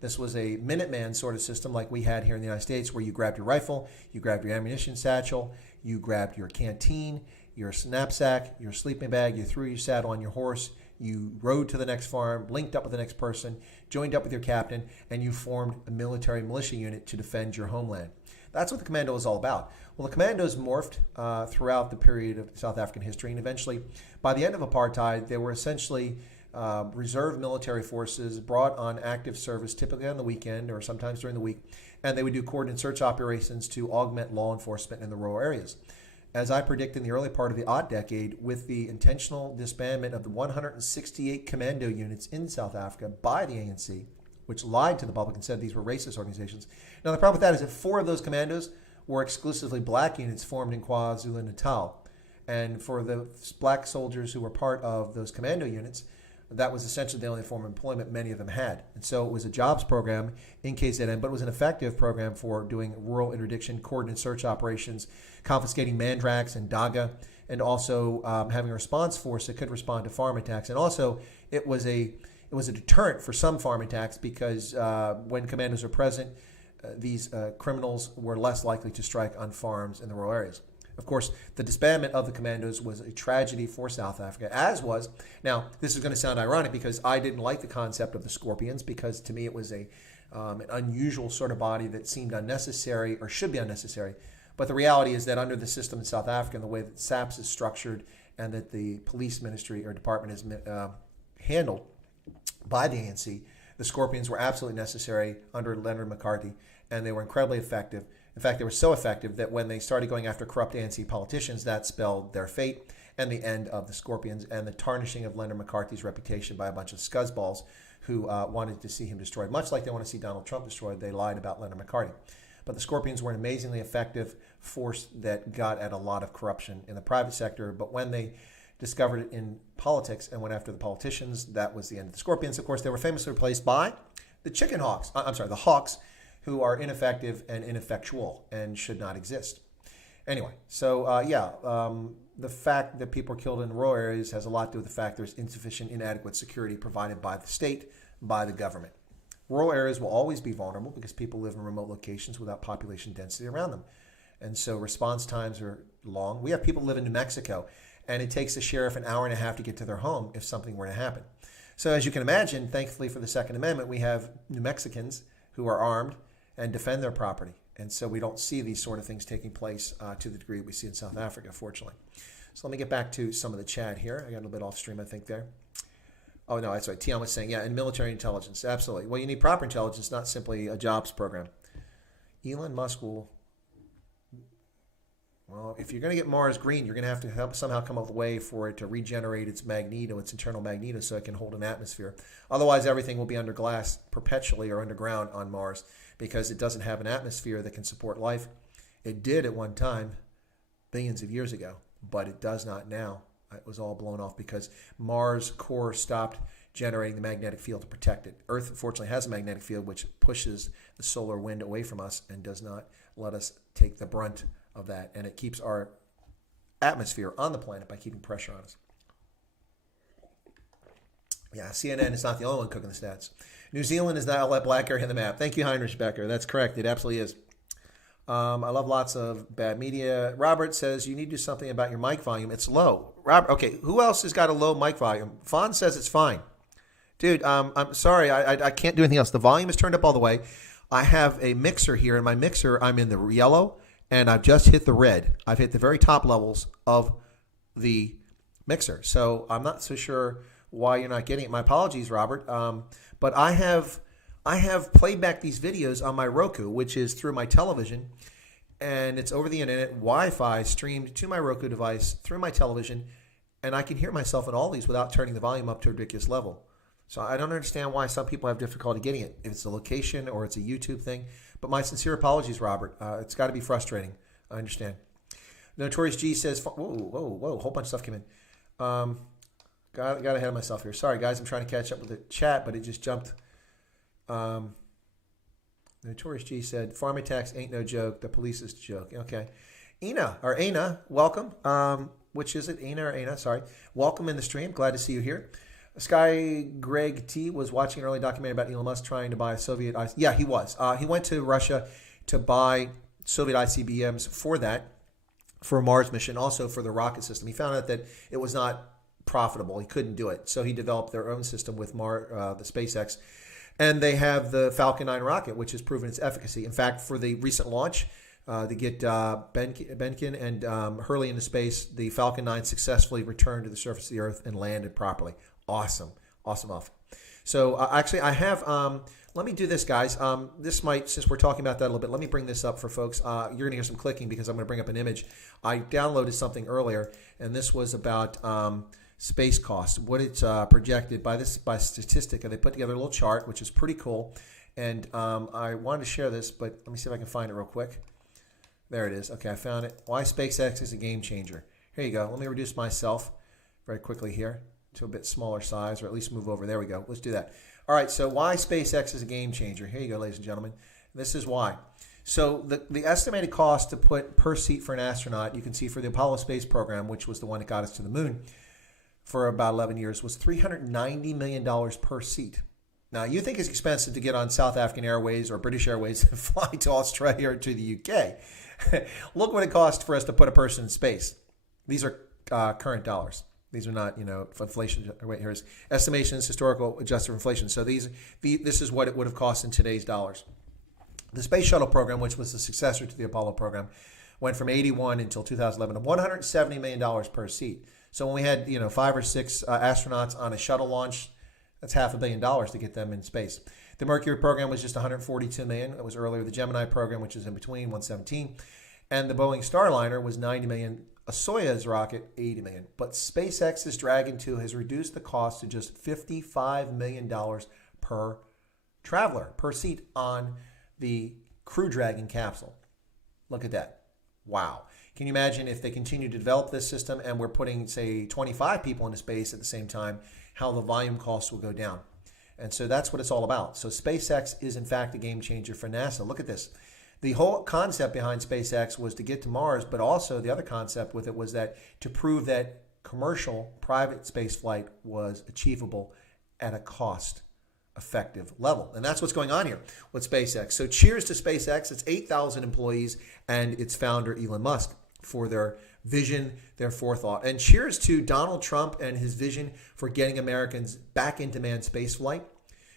This was a Minuteman sort of system like we had here in the United States, where you grabbed your rifle, you grabbed your ammunition satchel, you grabbed your canteen, your knapsack, your sleeping bag, you threw your saddle on your horse, you rode to the next farm, linked up with the next person, joined up with your captain, and you formed a military militia unit to defend your homeland. That's what the commando is all about. Well, the commandos morphed throughout the period of South African history, and eventually, by the end of apartheid, they were essentially reserve military forces brought on active service, typically on the weekend or sometimes during the week, and they would do coordinated search operations to augment law enforcement in the rural areas. As I predict in the early part of the odd decade, with the intentional disbandment of the 168 commando units in South Africa by the ANC, which lied to the public and said these were racist organizations. Now, the problem with that is that 4 of those commandos were exclusively black units formed in KwaZulu-Natal. And for the black soldiers who were part of those commando units, that was essentially the only form of employment many of them had. And so it was a jobs program in KZN, but it was an effective program for doing rural interdiction, coordinated search operations, confiscating mandrax and daga, and also having a response force that could respond to farm attacks. And also it was a deterrent for some farm attacks because when commandos are present, these criminals were less likely to strike on farms in the rural areas. Of course, the disbandment of the commandos was a tragedy for South Africa, as was, now this is going to sound ironic because I didn't like the concept of the Scorpions because to me it was an unusual sort of body that seemed unnecessary or should be unnecessary. But the reality is that under the system in South Africa and the way that SAPS is structured and that the police ministry or department is handled by the ANC, the Scorpions were absolutely necessary under Leonard McCarthy, and they were incredibly effective. In fact, they were so effective that when they started going after corrupt ANC politicians, that spelled their fate and the end of the Scorpions and the tarnishing of Leonard McCarthy's reputation by a bunch of scuzzballs who wanted to see him destroyed. Much like they want to see Donald Trump destroyed, they lied about Leonard McCarthy. But the Scorpions were an amazingly effective force that got at a lot of corruption in the private sector. But when they discovered it in politics and went after the politicians, that was the end of the Scorpions. Of course, they were famously replaced by the the Hawks, who are ineffective and ineffectual and should not exist. Anyway, so the fact that people are killed in rural areas has a lot to do with the fact there's insufficient, inadequate security provided by the state, by the government. Rural areas will always be vulnerable because people live in remote locations without population density around them. And so response times are long. We have people live in New Mexico, and it takes the sheriff an hour and a half to get to their home if something were to happen. So as you can imagine, thankfully for the Second Amendment, we have New Mexicans who are armed and defend their property. And so we don't see these sort of things taking place to the degree we see in South Africa, fortunately. So let me get back to some of the chat here. I got a little bit off stream, I think, there. Oh, no, that's right. Tian was saying, yeah, and military intelligence, absolutely. Well, you need proper intelligence, not simply a jobs program. Elon Musk will, well, if you're going to get Mars green, you're going to have to somehow come up with a way for it to regenerate its magneto, its internal magneto, so it can hold an atmosphere. Otherwise, everything will be under glass perpetually or underground on Mars because it doesn't have an atmosphere that can support life. It did at one time, billions of years ago, but it does not now. It was all blown off because Mars' core stopped generating the magnetic field to protect it. Earth, unfortunately, has a magnetic field which pushes the solar wind away from us and does not let us take the brunt of that. And it keeps our atmosphere on the planet by keeping pressure on us. Yeah, CNN is not the only one cooking the stats. New Zealand is now that black area in the map. Thank you, Heinrich Becker. That's correct. It absolutely is. I love lots of bad media. Robert says you need to do something about your mic volume. It's low. Robert, okay, who else has got a low mic volume? Fawn says it's fine. Dude, I'm sorry. I can't do anything else. The volume is turned up all the way. I have a mixer here. In my mixer, I'm in the yellow, and I've just hit the red. I've hit the very top levels of the mixer. So I'm not so sure why you're not getting it. My apologies, Robert. But I have played back these videos on my Roku, which is through my television, and it's over the internet, Wi-Fi streamed to my Roku device through my television, and I can hear myself in all these without turning the volume up to a ridiculous level. So I don't understand why some people have difficulty getting it, if it's a location or it's a YouTube thing. But my sincere apologies, Robert. It's got to be frustrating. I understand. Notorious G says, whoa, a whole bunch of stuff came in. Got ahead of myself here. Sorry, guys, I'm trying to catch up with the chat, but it just jumped. Notorious G said, farm attacks ain't no joke. The police is the joke. Okay. Aina, welcome. Which is it? Aina or Aina? Sorry. Welcome in the stream. Glad to see you here. Sky Greg T was watching an early documentary about Elon Musk trying to buy Soviet. Yeah, he was. He went to Russia to buy Soviet ICBMs for a Mars mission, also for the rocket system. He found out that it was not profitable. He couldn't do it. So he developed their own system with the SpaceX. And they have the Falcon 9 rocket, which has proven its efficacy. In fact, for the recent launch, to get Benkin and Hurley into space, the Falcon 9 successfully returned to the surface of the Earth and landed properly. Awesome. So actually, I have, let me do this, guys. This might, since we're talking about that a little bit, let me bring this up for folks. You're going to hear some clicking because I'm going to bring up an image. I downloaded something earlier, and this was about space costs, what it's projected by Statistica. They put together a little chart, which is pretty cool. And I wanted to share this, but let me see if I can find it real quick. There it is. Okay, I found it. Why SpaceX is a game changer. Here you go. Let me reduce myself very quickly here to a bit smaller size, or at least move over. There we go. Let's do that. All right, so why SpaceX is a game changer. Here you go, ladies and gentlemen. This is why. So the estimated cost to put per seat for an astronaut, you can see for the Apollo space program, which was the one that got us to the moon for about 11 years, was $390 million per seat. Now, you think it's expensive to get on South African Airways or British Airways and fly to Australia or to the UK. Look what it costs for us to put a person in space. These are current dollars. These are not, inflation. Wait, here's estimations, historical adjusted for inflation. So this is what it would have cost in today's dollars. The Space Shuttle program, which was the successor to the Apollo program, went from 81 until 2011 to $170 million per seat. So when we had 5 or 6 astronauts on a shuttle launch, that's $500 million to get them in space. The Mercury program was just $142 million. It was earlier. The Gemini program, which is in between, $117, and the Boeing Starliner was $90 million. A Soyuz rocket, $80 million. But SpaceX's Dragon 2 has reduced the cost to just $55 million per traveler, per seat on the Crew Dragon capsule. Look at that. Wow. Can you imagine if they continue to develop this system and we're putting, say, 25 people into space at the same time, how the volume costs will go down? And so that's what it's all about. So SpaceX is, in fact, a game changer for NASA. Look at this. The whole concept behind SpaceX was to get to Mars, but also the other concept with it was that to prove that commercial private space flight was achievable at a cost-effective level. And that's what's going on here with SpaceX. So cheers to SpaceX. It's 8,000 employees and its founder, Elon Musk, for their vision, their forethought. And cheers to Donald Trump and his vision for getting Americans back into manned space flight.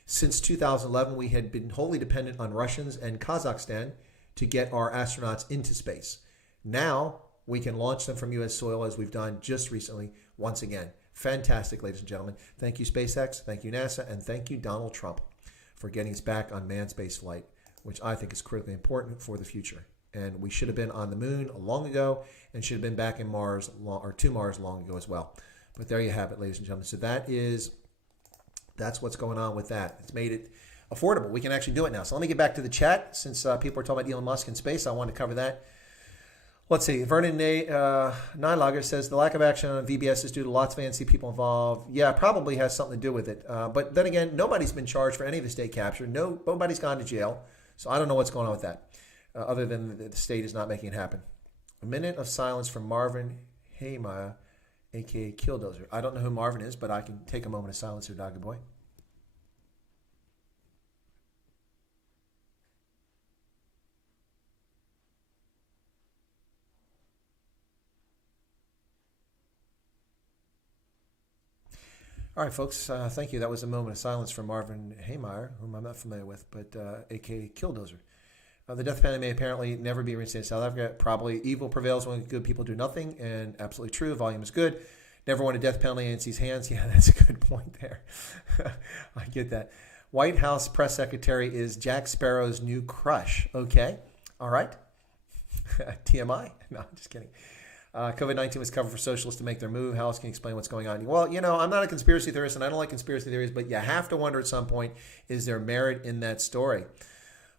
Since 2011, we had been wholly dependent on Russians and Kazakhstan to get our astronauts into space. Now we can launch them from U.S. soil as we've done just recently once again. Fantastic, ladies and gentlemen. Thank you, SpaceX. Thank you, NASA. And thank you, Donald Trump, for getting us back on manned space flight, which I think is critically important for the future. And we should have been on the moon long ago and should have been back in Mars to Mars long ago as well. But there you have it, ladies and gentlemen. So that's what's going on with that. It's made it affordable. We can actually do it now. So let me get back to the chat. Since people are talking about Elon Musk in space, I want to cover that. Let's see. Vernon Nylager says the lack of action on VBS is due to lots of ANC people involved. Yeah, probably has something to do with it. But then again, nobody's been charged for any of the state capture. Nobody's gone to jail. So I don't know what's going on with that, other than the state is not making it happen. A minute of silence from Marvin Haymaya, a.k.a. Killdozer. I don't know who Marvin is, but I can take a moment of silence here, Doggy Boy. All right, folks, thank you. That was a moment of silence from Marvin Haymire, whom I'm not familiar with, but a.k.a. Killdozer. The death penalty may apparently never be reinstated in South Africa. Probably evil prevails when good people do nothing, and absolutely true. Volume is good. Never want a death penalty in ANC's hands. Yeah, that's a good point there. I get that. White House press secretary is Jack Sparrow's new crush. Okay. All right. TMI? No, just kidding. COVID-19 was covered for socialists to make their move. How else can you explain what's going on? Well, I'm not a conspiracy theorist, and I don't like conspiracy theories, but you have to wonder at some point, is there merit in that story?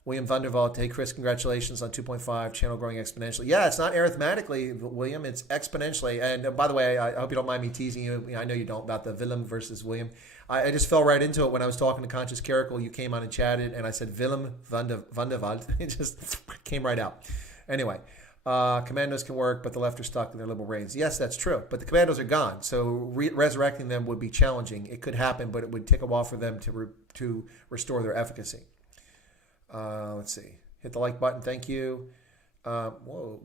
William Vandervalt, hey, Chris, congratulations on 2.5, channel growing exponentially. Yeah, it's not arithmetically, William, it's exponentially. And by the way, I hope you don't mind me teasing you. I know you don't, about the Willem versus William. I just fell right into it when I was talking to Conscious Caracal. You came on and chatted, and I said Willem Vandervalt. It just came right out. Anyway, commandos can work, but the left are stuck in their liberal brains. Yes, that's true, but the commandos are gone, so resurrecting them would be challenging. It could happen, but it would take a while for them to restore their efficacy. Let's see. Hit the like button. Thank you. Whoa.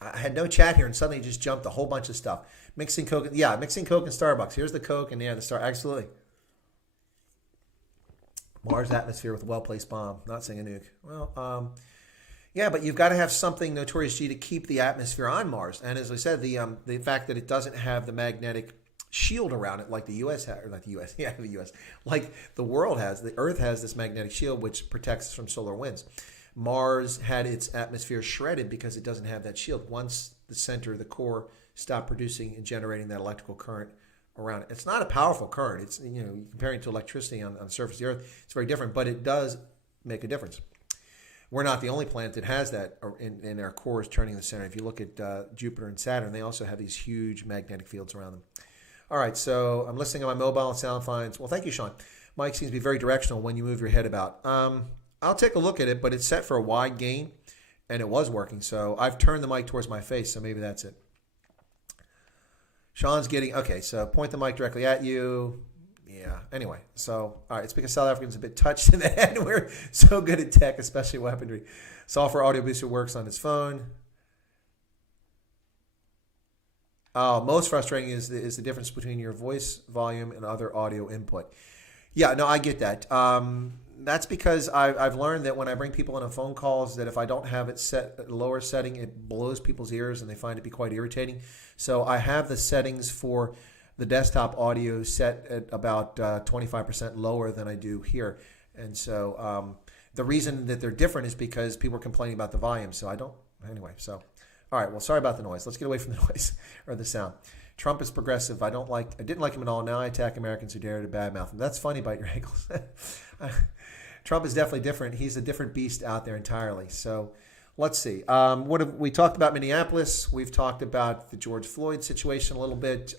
I had no chat here, and suddenly just jumped a whole bunch of stuff. Mixing Coke. Yeah, mixing Coke and Starbucks. Here's the Coke, and the Star. Absolutely. Mars atmosphere with a well-placed bomb. Not saying a nuke. Well, yeah, but you've got to have something, Notorious G, to keep the atmosphere on Mars. And as I said, the fact that it doesn't have the magnetic shield around it like the U.S. has, or like the U.S., yeah, the U.S., like the world has. The Earth has this magnetic shield which protects us from solar winds. Mars had its atmosphere shredded because it doesn't have that shield. Once the center, the core, stopped producing and generating that electrical current around it. It's not a powerful current. It's, comparing it to electricity on the surface of the Earth, it's very different, but it does make a difference. We're not the only planet that has that in our cores turning the center. If you look at Jupiter and Saturn, they also have these huge magnetic fields around them. All right, so I'm listening on my mobile and sound finds. Well, thank you, Sean. Mike seems to be very directional when you move your head about. I'll take a look at it, but it's set for a wide gain, and it was working. So I've turned the mic towards my face, so maybe that's it. Sean's getting, okay, so point the mic directly at you. Yeah, anyway, so, all right, it's because South Africans are a bit touched in the head. We're so good at tech, especially weaponry. Software audio booster works on his phone. Most frustrating is the difference between your voice volume and other audio input. Yeah, no, I get that. That's because I've learned that when I bring people in on phone calls, that if I don't have it set at a lower setting, it blows people's ears and they find it to be quite irritating. So I have the settings for the desktop audio set at about 25% lower than I do here. And so the reason that they're different is because people are complaining about the volume. So I don't, anyway, so. All right, well, sorry about the noise. Let's get away from the noise or the sound. Trump is progressive. I didn't like him at all. Now I attack Americans who dare to badmouth him. That's funny, bite your ankles. Trump is definitely different. He's a different beast out there entirely. So let's see. What have we talked about? Minneapolis. We've talked about the George Floyd situation a little bit.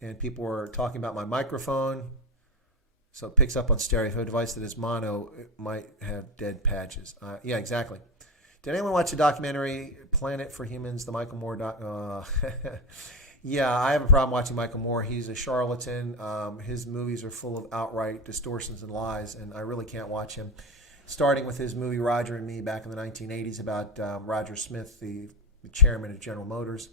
And people were talking about my microphone. So it picks up on stereo. If a device that is mono, it might have dead patches. Yeah, exactly. Did anyone watch the documentary Planet for Humans, the Michael Moore Yeah, I have a problem watching Michael Moore. He's a charlatan. His movies are full of outright distortions and lies, and I really can't watch him. Starting with his movie Roger and Me back in the 1980s about Roger Smith, the chairman of General Motors,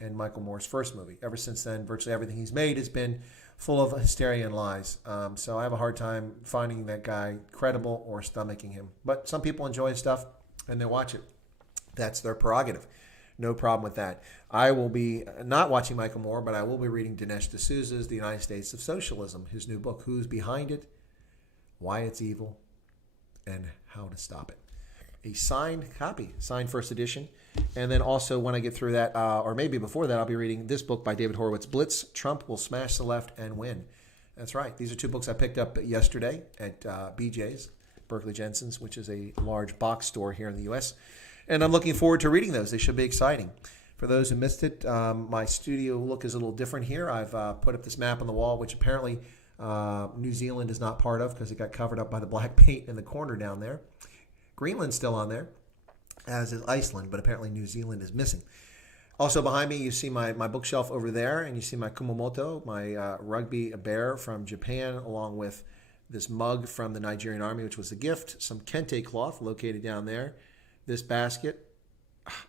and Michael Moore's first movie. Ever since then, virtually everything he's made has been full of hysteria and lies. So I have a hard time finding that guy credible or stomaching him. But some people enjoy his stuff, and they watch it. That's their prerogative. No problem with that. I will be not watching Michael Moore, but I will be reading Dinesh D'Souza's The United States of Socialism, his new book, Who's Behind It, Why It's Evil, and How to Stop It. A signed copy, signed first edition. And then also when I get through that, or maybe before that, I'll be reading this book by David Horowitz, Blitz, Trump Will Smash the Left and Win. That's right. These are two books I picked up yesterday at BJ's, Berkeley Jensen's, which is a large box store here in the U.S., and I'm looking forward to reading those. They should be exciting. For those who missed it, my studio look is a little different here. I've put up this map on the wall, which apparently New Zealand is not part of because it got covered up by the black paint in the corner down there. Greenland's still on there, as is Iceland, but apparently New Zealand is missing. Also behind me, you see my bookshelf over there, and you see my Kumamoto, my rugby bear from Japan, along with this mug from the Nigerian Army, which was a gift, some kente cloth located down there, this basket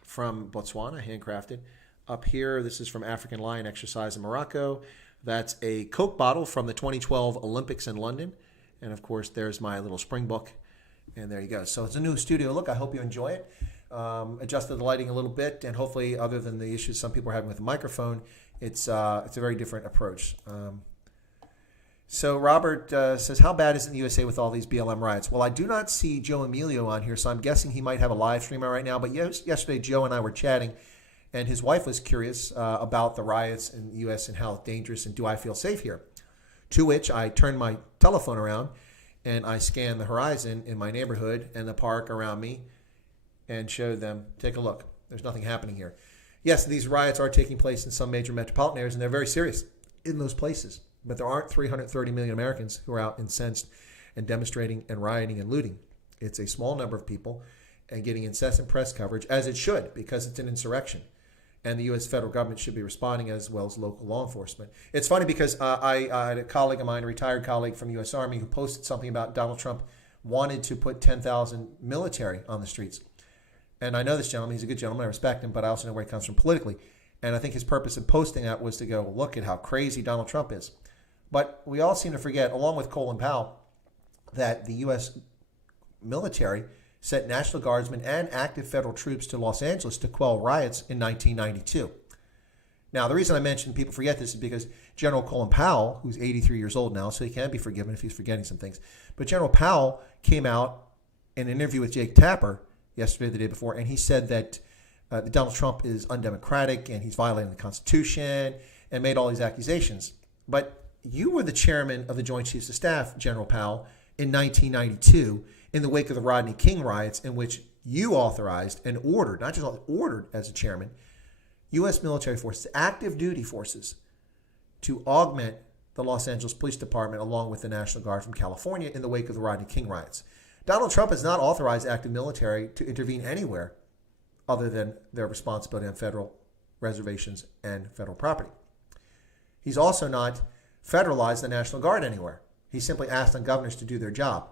from Botswana, handcrafted. Up here, this is from African Lion Exercise in Morocco. That's a Coke bottle from the 2012 Olympics in London. And of course, there's my little spring book. And there you go. So it's a new studio look. I hope you enjoy it. Adjusted the lighting a little bit, and hopefully, other than the issues some people are having with the microphone, it's a very different approach. So Robert says, how bad is it in the USA with all these BLM riots? Well, I do not see Joe Emilio on here, so I'm guessing he might have a live stream right now. But yesterday, Joe and I were chatting, and his wife was curious about the riots in the U.S. and how dangerous and do I feel safe here. To which I turned my telephone around, and I scanned the horizon in my neighborhood and the park around me and showed them, take a look. There's nothing happening here. Yes, these riots are taking place in some major metropolitan areas, and they're very serious in those places. But there aren't 330 million Americans who are out incensed and demonstrating and rioting and looting. It's a small number of people and getting incessant press coverage, as it should, because it's an insurrection. And the U.S. federal government should be responding, as well as local law enforcement. It's funny because I had a colleague of mine, a retired colleague from the U.S. Army, who posted something about Donald Trump wanted to put 10,000 military on the streets. And I know this gentleman. He's a good gentleman. I respect him, but I also know where he comes from politically. And I think his purpose in posting that was to go, look at how crazy Donald Trump is. But we all seem to forget, along with Colin Powell, that the U.S. military sent National Guardsmen and active federal troops to Los Angeles to quell riots in 1992. Now, the reason I mention people forget this is because General Colin Powell, who's 83 years old now, so he can be forgiven if he's forgetting some things, but General Powell came out in an interview with Jake Tapper yesterday, the day before, and he said that Donald Trump is undemocratic and he's violating the Constitution and made all these accusations. But you were the chairman of the Joint Chiefs of Staff, General Powell, in 1992 in the wake of the Rodney King riots, in which you authorized and ordered, not just ordered as a chairman, U.S. military forces, active duty forces, to augment the Los Angeles Police Department along with the National Guard from California in the wake of the Rodney King riots. Donald Trump has not authorized active military to intervene anywhere other than their responsibility on federal reservations and federal property. He's also not federalized the National Guard anywhere. He simply asked on governors to do their job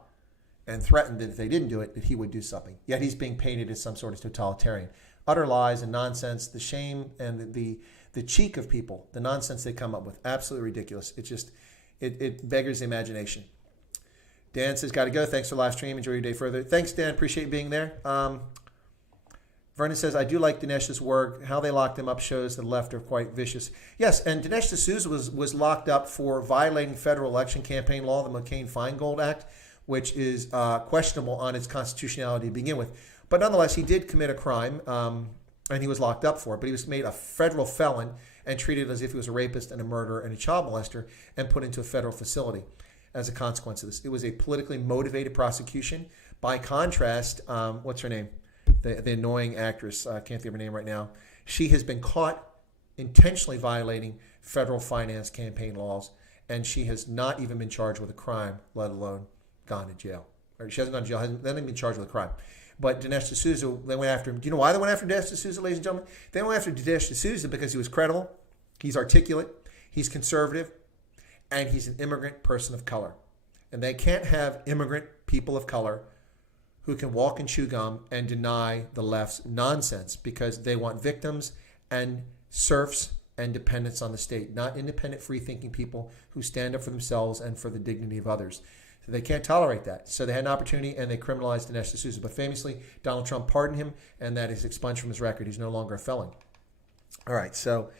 and threatened that if they didn't do it, that he would do something. Yet he's being painted as some sort of totalitarian. Utter lies and nonsense, the shame and the cheek of people, the nonsense they come up with, absolutely ridiculous. It beggars the imagination. Dan says, got to go. Thanks for the live stream. Enjoy your day further. Thanks, Dan. Appreciate being there. Vernon says, I do like Dinesh's work. How they locked him up shows the left are quite vicious. Yes, and Dinesh D'Souza was locked up for violating federal election campaign law, the McCain-Feingold Act, which is questionable on its constitutionality to begin with. But nonetheless, he did commit a crime, and he was locked up for it. But he was made a federal felon and treated as if he was a rapist and a murderer and a child molester and put into a federal facility as a consequence of this. It was a politically motivated prosecution. By contrast, what's her name? The annoying actress, I can't think of her name right now. She has been caught intentionally violating federal finance campaign laws, and she has not even been charged with a crime, let alone gone to jail. Or she hasn't gone to jail, hasn't even been charged with a crime. But Dinesh D'Souza, they went after him. Do you know why they went after Dinesh D'Souza, ladies and gentlemen? They went after Dinesh D'Souza because he was credible, he's articulate, he's conservative, and he's an immigrant person of color. And they can't have immigrant people of color who can walk and chew gum and deny the left's nonsense because they want victims and serfs and dependents on the state, not independent, free-thinking people who stand up for themselves and for the dignity of others. So they can't tolerate that. So they had an opportunity and they criminalized Dinesh D'Souza. But famously, Donald Trump pardoned him and that is expunged from his record. He's no longer a felon. All right, so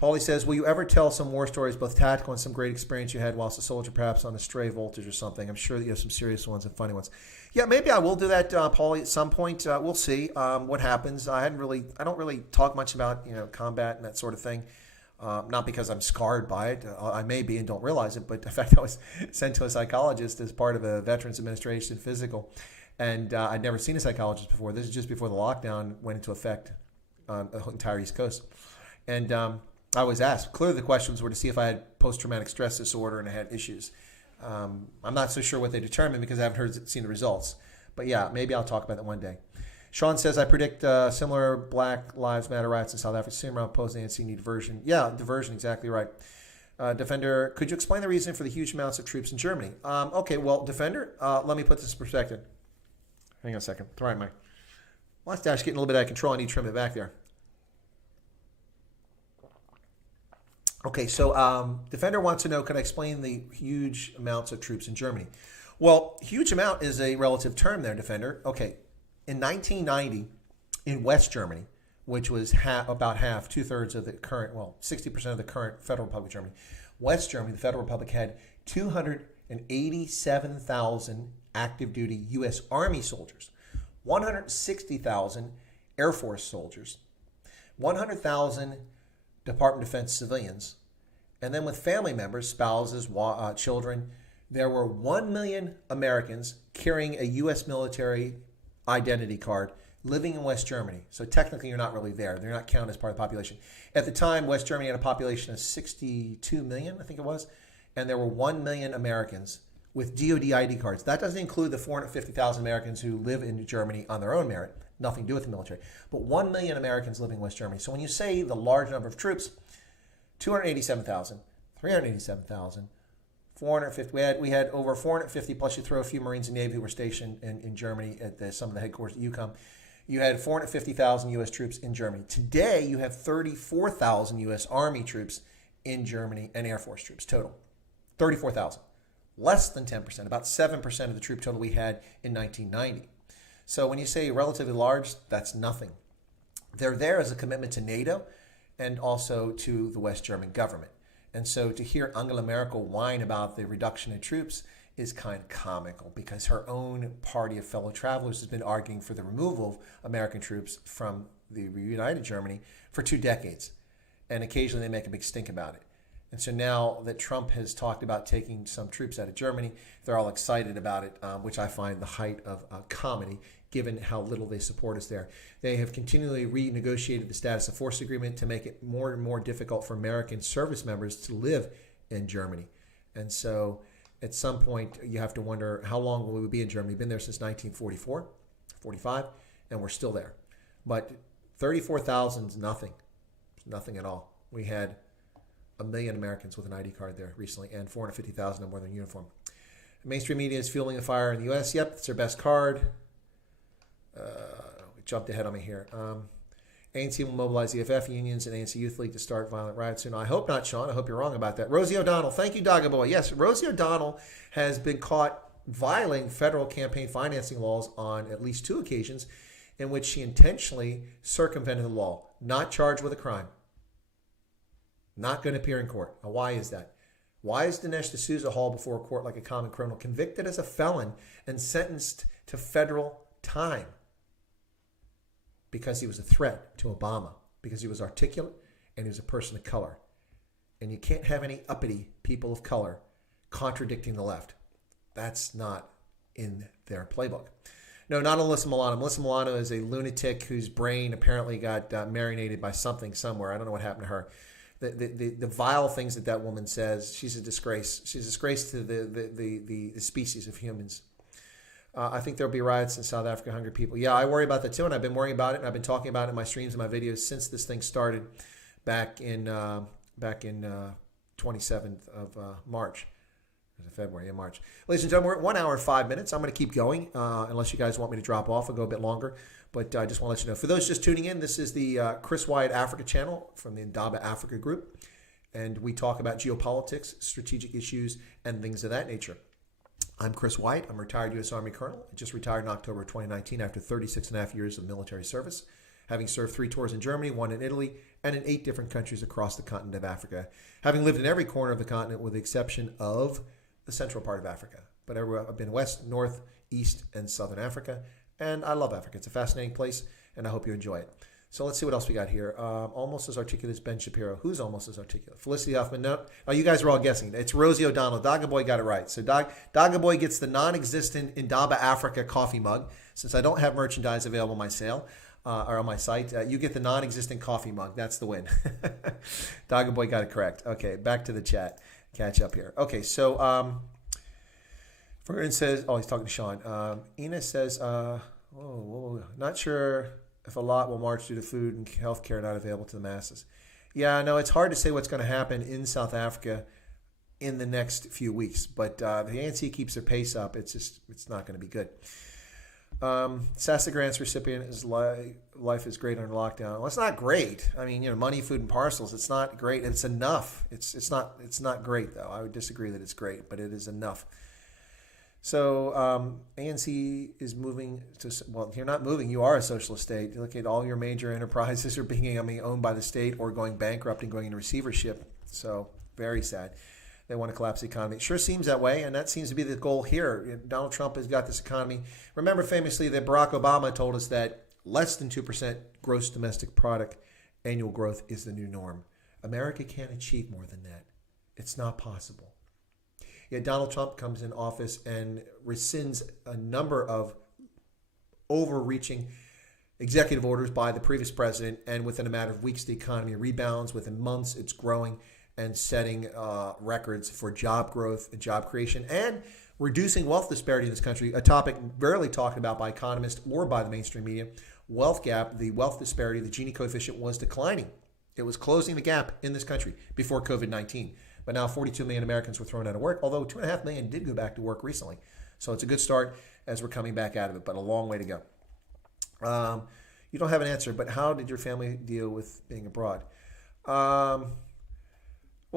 Paulie says, will you ever tell some war stories, both tactical and some great experience you had whilst a soldier, perhaps on a stray voltage or something? I'm sure that you have some serious ones and funny ones. Yeah, maybe I will do that, Paulie, at some point. We'll see what happens. I don't really talk much about combat and that sort of thing. Not because I'm scarred by it. I may be and don't realize it, but in fact, I was sent to a psychologist as part of a Veterans Administration physical, and I'd never seen a psychologist before. This is just before the lockdown went into effect on the entire East Coast. And I was asked, clearly the questions were to see if I had post-traumatic stress disorder and I had issues. I'm not so sure what they determined because I haven't seen the results. But yeah, maybe I'll talk about that one day. Sean says, I predict similar Black Lives Matter riots in South Africa, soon around post-ANC need diversion. Yeah, diversion, exactly right. Defender, could you explain the reason for the huge amounts of troops in Germany? Okay, well, Defender, let me put this in perspective. Hang on a second. All right, Mike. Mustache getting a little bit out of control. I need to trim it back there. Okay, so Defender wants to know, can I explain the huge amounts of troops in Germany? Well, huge amount is a relative term there, Defender. Okay, in 1990, in West Germany, which was about half, 2/3 of the current, 60% of the current Federal Republic of Germany, West Germany, the Federal Republic, had 287,000 active duty U.S. Army soldiers, 160,000 Air Force soldiers, 100,000 Department of Defense civilians, and then with family members, spouses, children, there were 1 million Americans carrying a U.S. military identity card living in West Germany. So technically, you're not really there. They're not counted as part of the population. At the time, West Germany had a population of 62 million, I think it was, and there were 1 million Americans with DoD ID cards. That doesn't include the 450,000 Americans who live in Germany on their own merit. Nothing to do with the military. But 1 million Americans living in West Germany. So when you say the large number of troops, 287,000, 387,000, 450. We had over 450, plus you throw a few Marines and Navy who were stationed in Germany at some of the headquarters at EUCOM. You had 450,000 U.S. troops in Germany. Today, you have 34,000 U.S. Army troops in Germany and Air Force troops total. 34,000. Less than 10%, about 7% of the troop total we had in 1990. So when you say relatively large, that's nothing. They're there as a commitment to NATO and also to the West German government. And so to hear Angela Merkel whine about the reduction in troops is kind of comical because her own party of fellow travelers has been arguing for the removal of American troops from the reunited Germany for 2 decades. And occasionally they make a big stink about it. And so now that Trump has talked about taking some troops out of Germany, they're all excited about it, which I find the height of comedy, given how little they support us there. They have continually renegotiated the status of force agreement to make it more and more difficult for American service members to live in Germany. And so at some point, you have to wonder, how long will we be in Germany? We've been there since 1944, 45, and we're still there. But 34,000 is nothing. It's nothing at all. We had 1 million Americans with an ID card there recently, and 450,000 of them were in uniform. Mainstream media is fueling the fire in the U.S. Yep, it's their best card. We jumped ahead on me here. ANC will mobilize EFF unions and ANC Youth League to start violent riots soon. I hope not, Sean. I hope you're wrong about that. Rosie O'Donnell. Thank you, Dogga Boy. Yes, Rosie O'Donnell has been caught violating federal campaign financing laws on at least 2 occasions in which she intentionally circumvented the law. Not charged with a crime. Not going to appear in court. Now, why is that? Why is Dinesh D'Souza hauled before a court like a common criminal, convicted as a felon and sentenced to federal time? Because he was a threat to Obama, because he was articulate and he was a person of color. And you can't have any uppity people of color contradicting the left. That's not in their playbook. No, not Alyssa Milano. Alyssa Milano is a lunatic whose brain apparently got marinated by something somewhere. I don't know what happened to her. The vile things that woman says, she's a disgrace. She's a disgrace to the species of humans. I think there'll be riots in South Africa, hungry people. Yeah, I worry about that too, and I've been worrying about it, and I've been talking about it in my streams and my videos since this thing started back in 27th of March. February and March. Ladies and gentlemen, we're at 1 hour and 5 minutes. I'm going to keep going unless you guys want me to drop off and go a bit longer. But I just want to let you know. For those just tuning in, this is the Chris Wyatt Africa channel from the Indaba Africa group. And we talk about geopolitics, strategic issues, and things of that nature. I'm Chris Wyatt. I'm a retired U.S. Army colonel. I just retired in October 2019 after 36 and a half years of military service, having served 3 tours in Germany, 1 in Italy, and in 8 different countries across the continent of Africa, having lived in every corner of the continent with the exception of the central part of Africa. But I've been west, north, east, and southern Africa, and I love Africa. It's a fascinating place, and I hope you enjoy it. So let's see what else we got here. Almost as articulate as Ben Shapiro. Who's almost as articulate? Felicity Huffman. No. Oh, you guys are all guessing. It's Rosie O'Donnell. Dogga Boy got it right. So Dogga Boy gets the non-existent Indaba Africa coffee mug. Since I don't have merchandise available on my sale or on my site, you get the non-existent coffee mug. That's the win. Dogga Boy got it correct. Okay, back to the chat. Catch up here. Okay, so Vernon says, oh, he's talking to Sean. Ina says, not sure if a lot will march due to food and health care not available to the masses. Yeah, no, it's hard to say what's going to happen in South Africa in the next few weeks. But the ANC keeps their pace up. It's not going to be good. Sasa Grant's recipient is life is great under lockdown. Well, it's not great. I mean, money, food, and parcels. It's not great. It's enough. It's not great though. I would disagree that it's great, but it is enough. So ANC is moving to, well, you're not moving. You are a socialist state. You look at all your major enterprises are being owned by the state or going bankrupt and going into receivership. So very sad. They want to collapse the economy. It sure seems that way, and that seems to be the goal here. Donald Trump has got this economy. Remember famously that Barack Obama told us that less than 2% gross domestic product annual growth is the new norm. America can't achieve more than that. It's not possible. Yet Donald Trump comes in office and rescinds a number of overreaching executive orders by the previous president, and within a matter of weeks, the economy rebounds. Within months, it's growing and setting records for job growth and job creation and reducing wealth disparity in this country, a topic rarely talked about by economists or by the mainstream media. Wealth gap, the wealth disparity, the Gini coefficient was declining. It was closing the gap in this country before COVID-19. But now 42 million Americans were thrown out of work, although 2.5 million did go back to work recently. So it's a good start as we're coming back out of it, but a long way to go. You don't have an answer, but how did your family deal with being abroad? Well,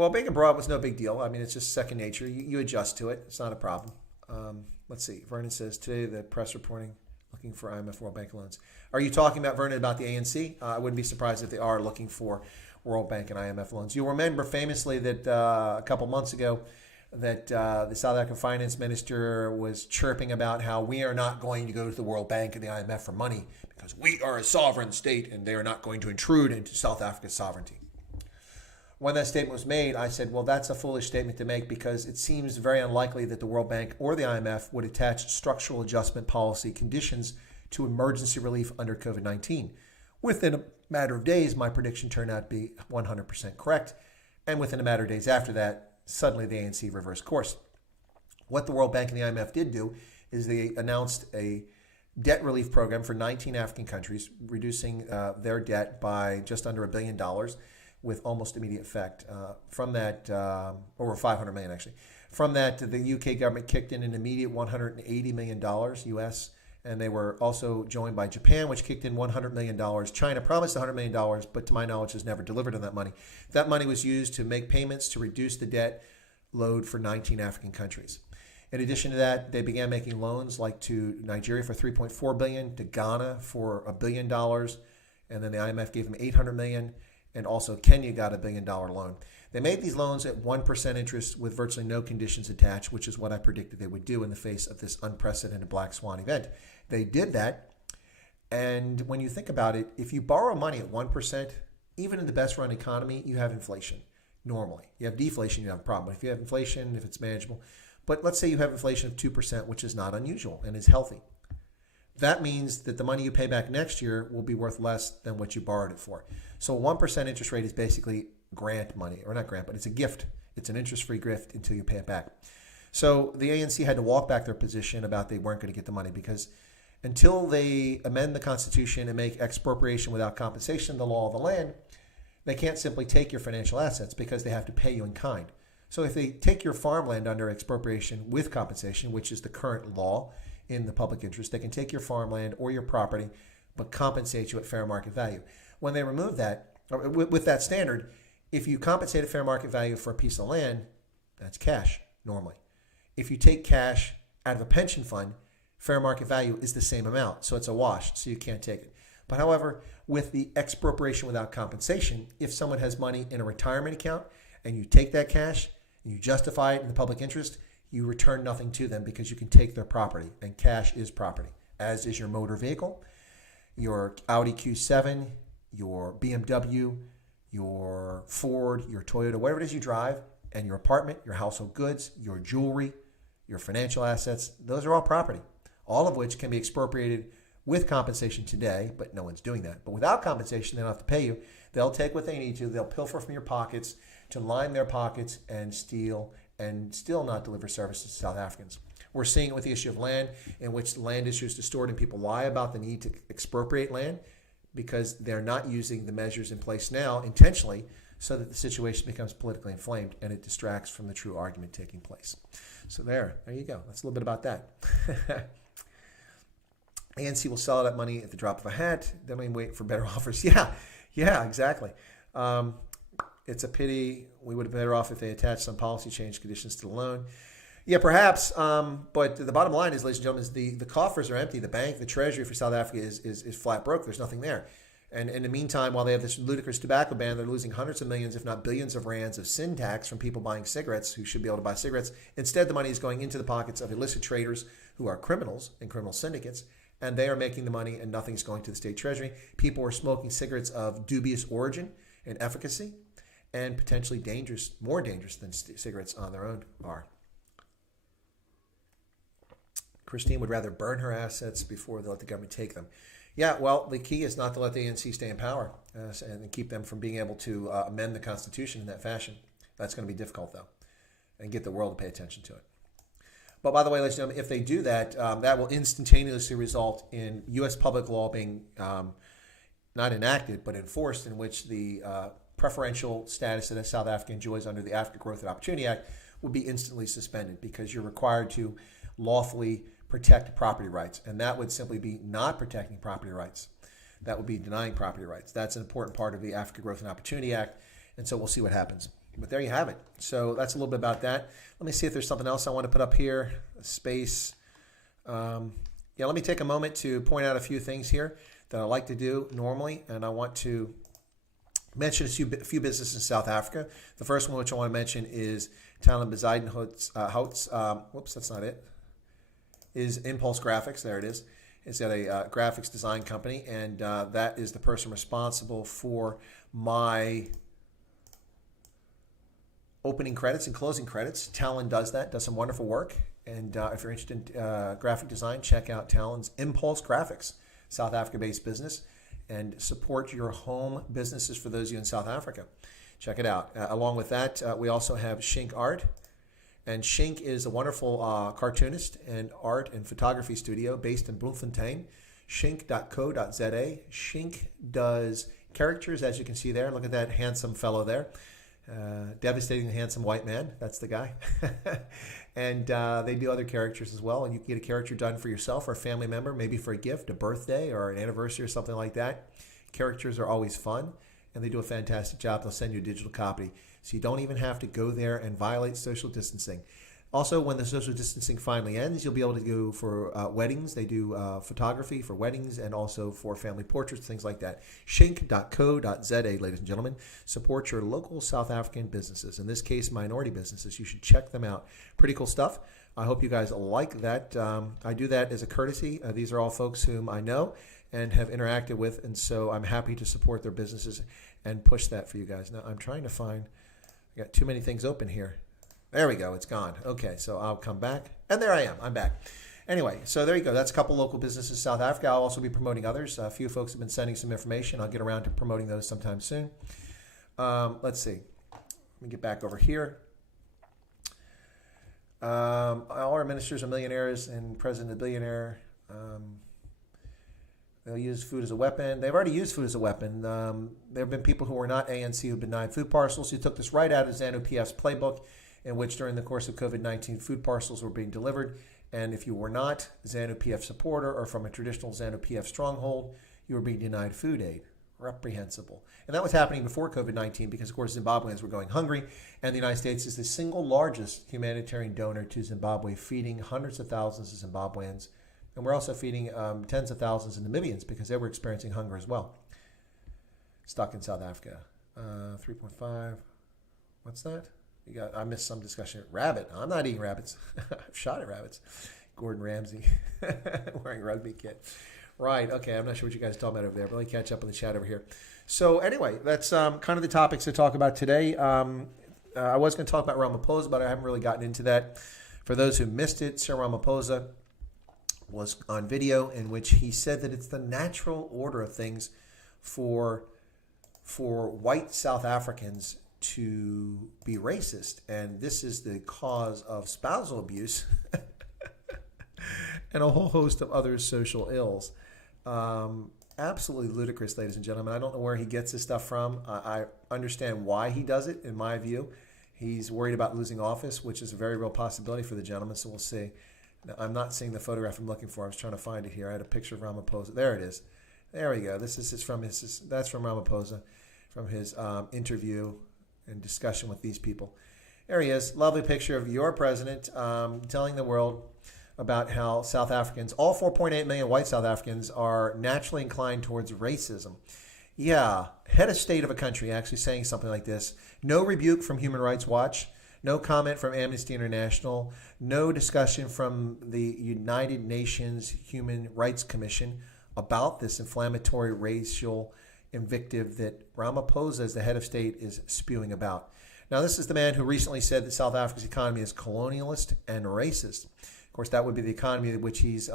being abroad was no big deal. I mean, it's just second nature. You adjust to it. It's not a problem. Let's see. Vernon says, today the press reporting looking for IMF World Bank loans. Are you talking about, Vernon, about the ANC? I wouldn't be surprised if they are looking for World Bank and IMF loans. You'll remember famously that a couple months ago that the South African finance minister was chirping about how we are not going to go to the World Bank and the IMF for money because we are a sovereign state and they are not going to intrude into South Africa's sovereignty. When that statement was made, I said, well, that's a foolish statement to make because it seems very unlikely that the World Bank or the IMF would attach structural adjustment policy conditions to emergency relief under COVID-19. Within a matter of days, my prediction turned out to be 100% correct. And within a matter of days after that, suddenly the ANC reversed course. What the World Bank and the IMF did do is they announced a debt relief program for 19 African countries, reducing their debt by just under $1 billion with almost immediate effect. From that, over 500 million actually. From that, the UK government kicked in an immediate $180 million US And they were also joined by Japan, which kicked in $100 million. China promised $100 million, but to my knowledge has never delivered on that money. That money was used to make payments to reduce the debt load for 19 African countries. In addition to that, they began making loans like to Nigeria for $3.4 billion, to Ghana for $1 billion, and then the IMF gave them $800 million, and also Kenya got a $1 billion loan. They made these loans at 1% interest with virtually no conditions attached, which is what I predicted they would do in the face of this unprecedented black swan event. They did that, and when you think about it, if you borrow money at 1%, even in the best run economy, you have inflation normally. You have deflation, you have a problem. But if you have inflation, if it's manageable, but let's say you have inflation of 2%, which is not unusual and is healthy. That means that the money you pay back next year will be worth less than what you borrowed it for. So a 1% interest rate is basically grant money, or not grant, but it's a gift. It's an interest-free gift until you pay it back. So the ANC had to walk back their position about they weren't going to get the money because until they amend the Constitution and make expropriation without compensation the law of the land, they can't simply take your financial assets because they have to pay you in kind. So if they take your farmland under expropriation with compensation, which is the current law in the public interest, they can take your farmland or your property but compensate you at fair market value. When they remove that, or with that standard, if you compensate at fair market value for a piece of land, that's cash normally. If you take cash out of a pension fund, fair market value is the same amount. So it's a wash, so you can't take it. But however, with the expropriation without compensation, if someone has money in a retirement account and you take that cash and you justify it in the public interest, you return nothing to them because you can take their property, and cash is property, as is your motor vehicle, your Audi Q7, your BMW, your Ford, your Toyota, whatever it is you drive, and your apartment, your household goods, your jewelry, your financial assets, those are all property, all of which can be expropriated with compensation today, but no one's doing that. But without compensation, they don't have to pay you. They'll take what they need to. They'll pilfer from your pockets to line their pockets and steal and still not deliver services to South Africans. We're seeing it with the issue of land, in which land issue is distorted and people lie about the need to expropriate land because they're not using the measures in place now intentionally so that the situation becomes politically inflamed and it distracts from the true argument taking place. So there you go. That's a little bit about that. ANC will sell that money at the drop of a hat. Then we wait for better offers. Yeah, exactly. It's a pity. We would have been better off if they attached some policy change conditions to the loan. Yeah, perhaps. But the bottom line is, ladies and gentlemen, is the coffers are empty. The bank, the treasury for South Africa is flat broke. There's nothing there. And in the meantime, while they have this ludicrous tobacco ban, they're losing hundreds of millions, if not billions of rands of sin tax from people buying cigarettes who should be able to buy cigarettes. Instead, the money is going into the pockets of illicit traders who are criminals and criminal syndicates, and they are making the money and nothing's going to the state treasury. People are smoking cigarettes of dubious origin and efficacy and potentially dangerous, more dangerous than cigarettes on their own are. Christine would rather burn her assets before they let the government take them. Yeah, well, the key is not to let the ANC stay in power and keep them from being able to amend the Constitution in that fashion. That's going to be difficult, though, and get the world to pay attention to it. But by the way, ladies and gentlemen, if they do that, that will instantaneously result in U.S. public law being not enacted, but enforced, in which the preferential status that South Africa enjoys under the Africa Growth and Opportunity Act would be instantly suspended because you're required to lawfully protect property rights. And that would simply be not protecting property rights. That would be denying property rights. That's an important part of the Africa Growth and Opportunity Act. And so we'll see what happens. But there you have it. So that's a little bit about that. Let me see if there's something else I want to put up here. Space. Let me take a moment to point out a few things here that I like to do normally. And I want to mention a few businesses in South Africa. The first one which I want to mention is Talon Bezuidenhout's. Whoops, that's not it. Is Impulse Graphics. There it is. It's got a graphics design company, and that is the person responsible for my opening credits and closing credits. Talon does that, does some wonderful work. And if you're interested in graphic design, check out Talon's Impulse Graphics, South Africa-based business, and support your home businesses for those of you in South Africa. Check it out. Along with that, we also have Shink Art. And Shink is a wonderful cartoonist and art and photography studio based in Bloemfontein. Shink.co.za. Shink does characters, as you can see there. Look at that handsome fellow there. Devastatingly handsome white man. That's the guy. And they do other characters as well. And you can get a character done for yourself or a family member, maybe for a gift, a birthday, or an anniversary or something like that. Characters are always fun, and they do a fantastic job. They'll send you a digital copy, so you don't even have to go there and violate social distancing. Also, when the social distancing finally ends, you'll be able to go for weddings. They do photography for weddings and also for family portraits, things like that. Shink.co.za, ladies and gentlemen. Support your local South African businesses. In this case, minority businesses. You should check them out. Pretty cool stuff. I hope you guys like that. I do that as a courtesy. These are all folks whom I know and have interacted with, and so I'm happy to support their businesses and push that for you guys. Now, I'm trying to find, I got too many things open here. There we go. It's gone. Okay, so I'll come back. And there I am. I'm back. Anyway, so there you go. That's a couple local businesses in South Africa. I'll also be promoting others. A few folks have been sending some information. I'll get around to promoting those sometime soon. Let's see. Let me get back over here. All our ministers are millionaires and president a billionaire. They'll use food as a weapon. They've already used food as a weapon. There have been people who are not ANC who have been denied food parcels. Who took this right out of ZANU-PF's playbook, in which during the course of COVID-19, food parcels were being delivered. And if you were not a ZANU-PF supporter or from a traditional ZANU-PF stronghold, you were being denied food aid. Reprehensible. And that was happening before COVID-19 because, of course, Zimbabweans were going hungry. And the United States is the single largest humanitarian donor to Zimbabwe, feeding hundreds of thousands of Zimbabweans. And we're also feeding tens of thousands of Namibians because they were experiencing hunger as well. Stuck in South Africa. 3.5. What's that? I missed some discussion. Rabbit. I'm not eating rabbits. I've shot at rabbits. Gordon Ramsay wearing rugby kit. Right. Okay. I'm not sure what you guys are talking about over there, but let me catch up in the chat over here. So anyway, that's kind of the topics to talk about today. I was going to talk about Ramaphosa, but I haven't really gotten into that. For those who missed it, Cyril Ramaphosa was on video in which he said that it's the natural order of things for white South Africans to be racist, and this is the cause of spousal abuse and a whole host of other social ills. Absolutely ludicrous, ladies and gentlemen. I don't know where he gets this stuff from. I understand why he does it, in my view. He's worried about losing office, which is a very real possibility for the gentleman, so we'll see. Now, I'm not seeing the photograph I'm looking for. I was trying to find it here. I had a picture of Ramaphosa. There it is. There we go. That's from Ramaphosa, from his interview and discussion with these people. There he is. Lovely picture of your president telling the world about how South Africans, all 4.8 million white South Africans, are naturally inclined towards racism. Yeah, head of state of a country actually saying something like this. No rebuke from Human Rights Watch. No comment from Amnesty International. No discussion from the United Nations Human Rights Commission about this inflammatory racial invective that Ramaphosa, as the head of state, is spewing about. Now, this is the man who recently said that South Africa's economy is colonialist and racist. Of course, that would be the economy in which he's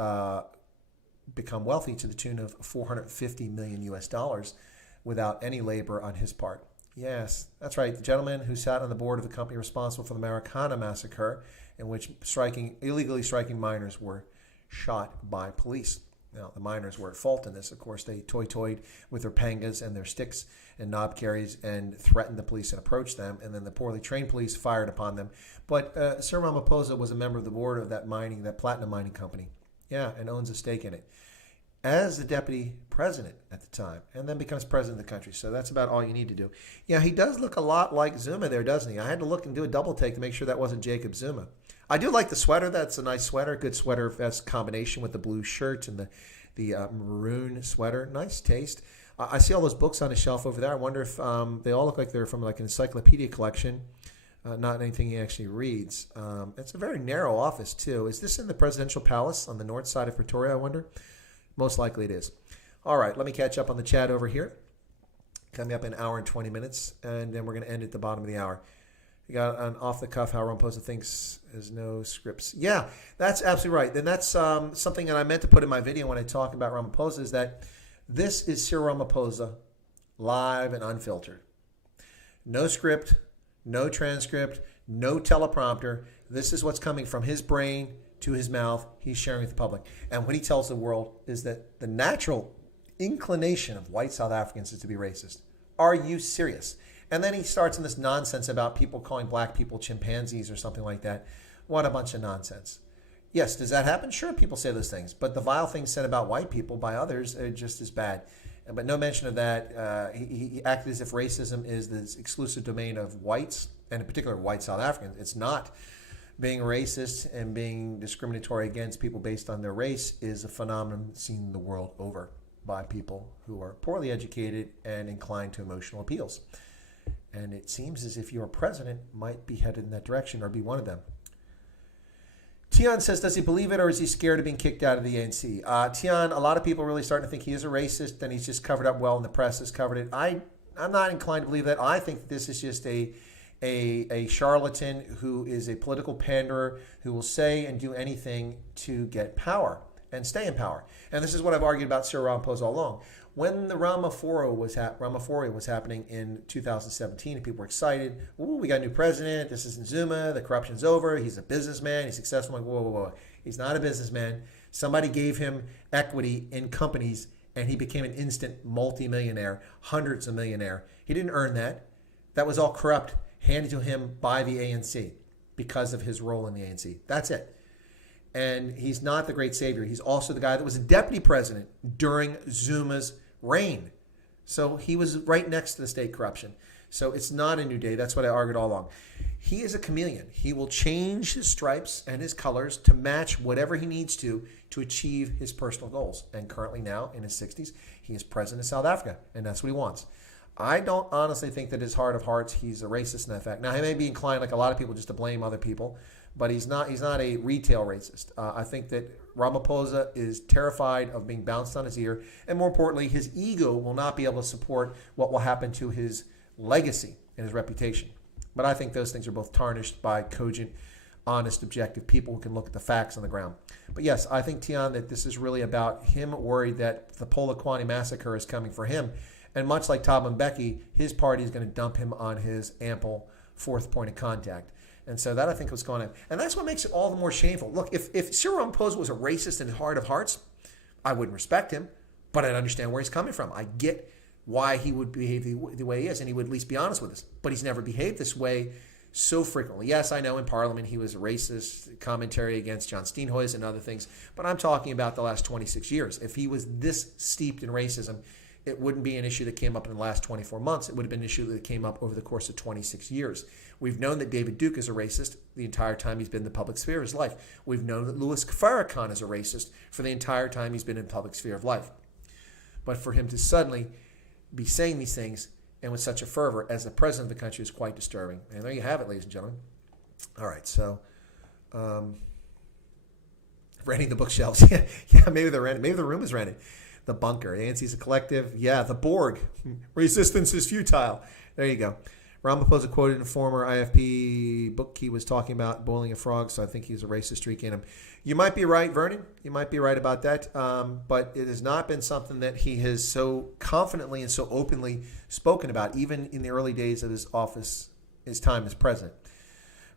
become wealthy to the tune of $450 million US without any labor on his part. Yes, that's right. The gentleman who sat on the board of the company responsible for the Marikana massacre, in which illegally striking miners were shot by police. Now, the miners were at fault in this. Of course, they toyed with their pangas and their sticks and knob carries and threatened the police and approached them. And then the poorly trained police fired upon them. But Sir Ramaphosa was a member of the board of that platinum mining company. Yeah, and owns a stake in it as the deputy president at the time, and then becomes president of the country. So that's about all you need to do. Yeah, he does look a lot like Zuma there, doesn't he? I had to look and do a double take to make sure that wasn't Jacob Zuma. I do like the sweater. That's a nice sweater. Good sweater vest combination with the blue shirt and the maroon sweater. Nice taste. I see all those books on the shelf over there. I wonder if they all look like they're from like an encyclopedia collection, not anything he actually reads. It's a very narrow office, too. Is this in the presidential palace on the north side of Pretoria, I wonder? Most likely it is. All right, let me catch up on the chat over here. Coming up in an hour and 20 minutes, and then we're going to end at the bottom of the hour. You got an off-the-cuff how Ramaphosa thinks there's no scripts. Yeah, that's absolutely right. Then that's something that I meant to put in my video when I talk about Ramaphosa is that this is Cyril Ramaphosa, live and unfiltered. No script, no transcript, no teleprompter. This is what's coming from his brain to his mouth. He's sharing with the public. And what he tells the world is that the natural inclination of white South Africans is to be racist. Are you serious? And then he starts in this nonsense about people calling black people chimpanzees or something like that. What a bunch of nonsense. Yes, does that happen? Sure, people say those things. But the vile things said about white people by others are just as bad. But no mention of that. He acted as if racism is the exclusive domain of whites, and in particular white South Africans. It's not. Being racist and being discriminatory against people based on their race is a phenomenon seen the world over by people who are poorly educated and inclined to emotional appeals. And it seems as if your president might be headed in that direction or be one of them. Tian says, does he believe it or is he scared of being kicked out of the ANC? Tian, a lot of people are really starting to think he is a racist and he's just covered up well and the press has covered it. I'm not inclined to believe that. I think this is just a charlatan who is a political panderer who will say and do anything to get power and stay in power. And this is what I've argued about Cyril Ramaphosa all along. When the Ramaphoria was happening in 2017 and people were excited, ooh, we got a new president, this isn't Zuma, the corruption's over, he's a businessman, he's successful. I'm like, whoa. He's not a businessman. Somebody gave him equity in companies and he became an instant multimillionaire, hundreds of millionaire. He didn't earn that. That was all corrupt, handed to him by the ANC because of his role in the ANC. That's it. And he's not the great savior. He's also the guy that was a deputy president during Zuma's reign. So he was right next to the state corruption. So it's not a new day. That's what I argued all along. He is a chameleon. He will change his stripes and his colors to match whatever he needs to achieve his personal goals. And currently now, in his 60s, he is president of South Africa, and that's what he wants. I don't honestly think that his heart of hearts, he's a racist in that fact. Now, he may be inclined, like a lot of people, just to blame other people, but he's not a retail racist. I think that Ramaphosa is terrified of being bounced on his ear, and more importantly, his ego will not be able to support what will happen to his legacy and his reputation. But I think those things are both tarnished by cogent, honest, objective people who can look at the facts on the ground. But yes, I think, Tian, that this is really about him worried that the Polokwane massacre is coming for him. And much like Thabo Mbeki, his party is going to dump him on his ample fourth point of contact. And so that, I think, was going on. And that's what makes it all the more shameful. Look, if Cyril Ramaphosa was a racist in his heart of hearts, I wouldn't respect him, but I'd understand where he's coming from. I get why he would behave the way he is, and he would at least be honest with us. But he's never behaved this way so frequently. Yes, I know in Parliament he was a racist, commentary against John Steenhuisen and other things, but I'm talking about the last 26 years. If he was this steeped in racism, it wouldn't be an issue that came up in the last 24 months. It would have been an issue that came up over the course of 26 years. We've known that David Duke is a racist the entire time he's been in the public sphere of his life. We've known that Louis Farrakhan is a racist for the entire time he's been in the public sphere of life. But for him to suddenly be saying these things and with such a fervor as the president of the country is quite disturbing. And there you have it, ladies and gentlemen. All right, so renting the bookshelves. yeah, maybe they're rented. Maybe the room is rented. The bunker. The ANC's a collective. Yeah, the Borg. Resistance is futile. There you go. Ramaphosa quoted in a former IFP book he was talking about boiling a frog, so I think he's a racist streak in him. You might be right, Vernon. You might be right about that. But it has not been something that he has so confidently and so openly spoken about, even in the early days of his office, his time as president.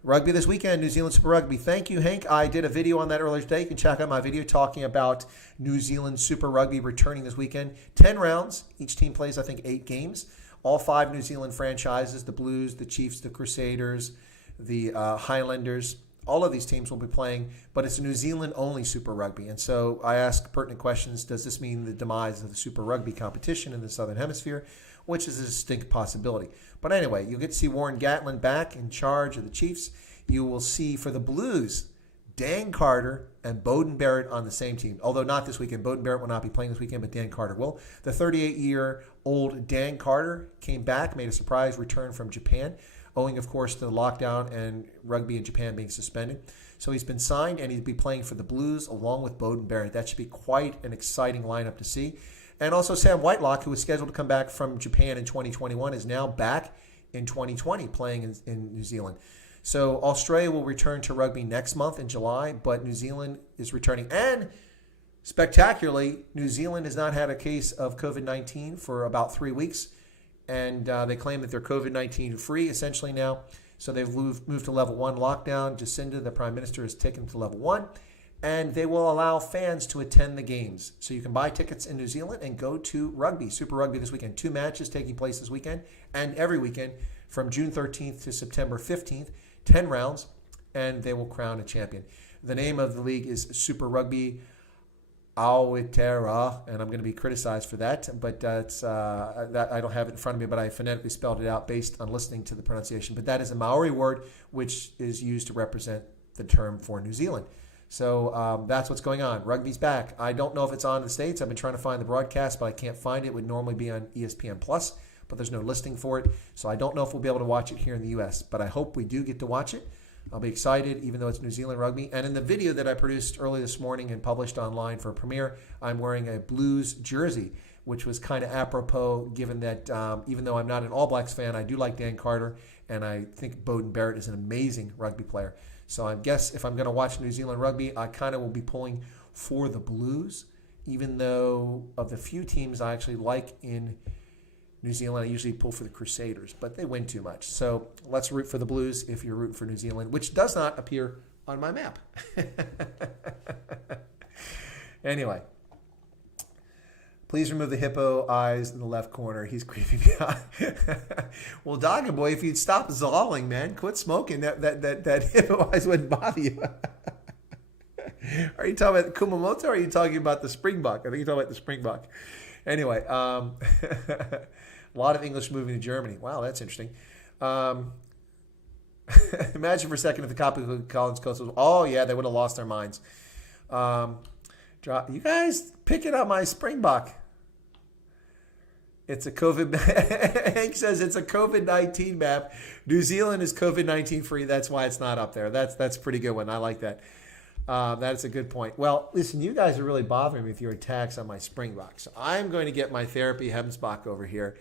Rugby this weekend, New Zealand Super Rugby. Thank you, Hank. I did a video on that earlier today. You can check out my video talking about New Zealand Super Rugby returning this weekend. 10 rounds. Each team plays, I think, 8 games. All 5 New Zealand franchises, the Blues, the Chiefs, the Crusaders, the Highlanders. All of these teams will be playing, but it's a New Zealand-only Super Rugby. And so I ask pertinent questions. Does this mean the demise of the Super Rugby competition in the Southern Hemisphere, which is a distinct possibility? But anyway, you'll get to see Warren Gatland back in charge of the Chiefs. You will see for the Blues, Dan Carter and Beauden Barrett on the same team. Although not this weekend. Beauden Barrett will not be playing this weekend, but Dan Carter will. The 38-year-old Dan Carter came back, made a surprise return from Japan, owing, of course, to the lockdown and rugby in Japan being suspended. So he's been signed, and he'll be playing for the Blues along with Beauden Barrett. That should be quite an exciting lineup to see. And also Sam Whitelock, who was scheduled to come back from Japan in 2021, is now back in 2020 playing in New Zealand. So Australia will return to rugby next month in July, but New Zealand is returning. And spectacularly, New Zealand has not had a case of COVID-19 for about 3 weeks. And they claim that they're COVID-19 free essentially now. So they've moved to level 1 lockdown. Jacinda, the prime minister, has taken to level 1. And they will allow fans to attend the games. So you can buy tickets in New Zealand and go to rugby, Super Rugby this weekend. 2 matches taking place this weekend and every weekend from June 13th to September 15th. 10 rounds. and they will crown a champion. The name of the league is Super Rugby Aotearoa, and I'm going to be criticized for that, but that I don't have it in front of me, but I phonetically spelled it out based on listening to the pronunciation. But that is a Maori word which is used to represent the term for New Zealand. So that's what's going on. Rugby's back. I don't know if it's on in the States. I've been trying to find the broadcast, but I can't find it. It would normally be on ESPN Plus, but there's no listing for it. So I don't know if we'll be able to watch it here in the U.S., but I hope we do get to watch it. I'll be excited, even though it's New Zealand rugby. And in the video that I produced early this morning and published online for a premiere, I'm wearing a Blues jersey, which was kind of apropos given that even though I'm not an All Blacks fan, I do like Dan Carter, and I think Beauden Barrett is an amazing rugby player. So I guess if I'm going to watch New Zealand rugby, I kind of will be pulling for the Blues, even though of the few teams I actually like in New Zealand, I usually pull for the Crusaders, but they win too much. So let's root for the Blues if you're rooting for New Zealand, which does not appear on my map. Anyway, please remove the hippo eyes in the left corner. He's creeping me out. Well, Dogger Boy, if you'd stop zolling, man, quit smoking, that hippo eyes wouldn't bother you. Are you talking about Kumamoto or are you talking about the springbuck? I think you're talking about the springbuck. Anyway, a lot of English moving to Germany. Wow, that's interesting. Imagine for a second if the copy of Collins Coast was, oh, yeah, they would have lost their minds. You guys picking up my springbuck. It's a COVID. Hank says it's a COVID-19 map. New Zealand is COVID-19 free. That's why it's not up there. That's a pretty good one. I like that. That's a good point. Well, listen, you guys are really bothering me with your attacks on my springbuck. So I'm going to get my therapy Hemsbach over here.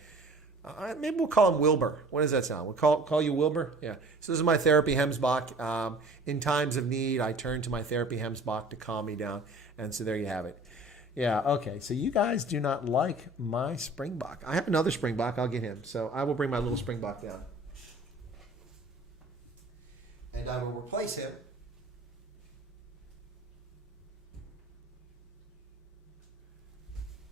Maybe we'll call him Wilbur. What does that sound? We'll call you Wilbur? Yeah. So this is my therapy Hemsbach. In times of need, I turn to my therapy Hemsbach to calm me down. And so there you have it. Yeah, okay. So you guys do not like my springbuck. I have another springbuck. I'll get him. So I will bring my little springbuck down. And I will replace him.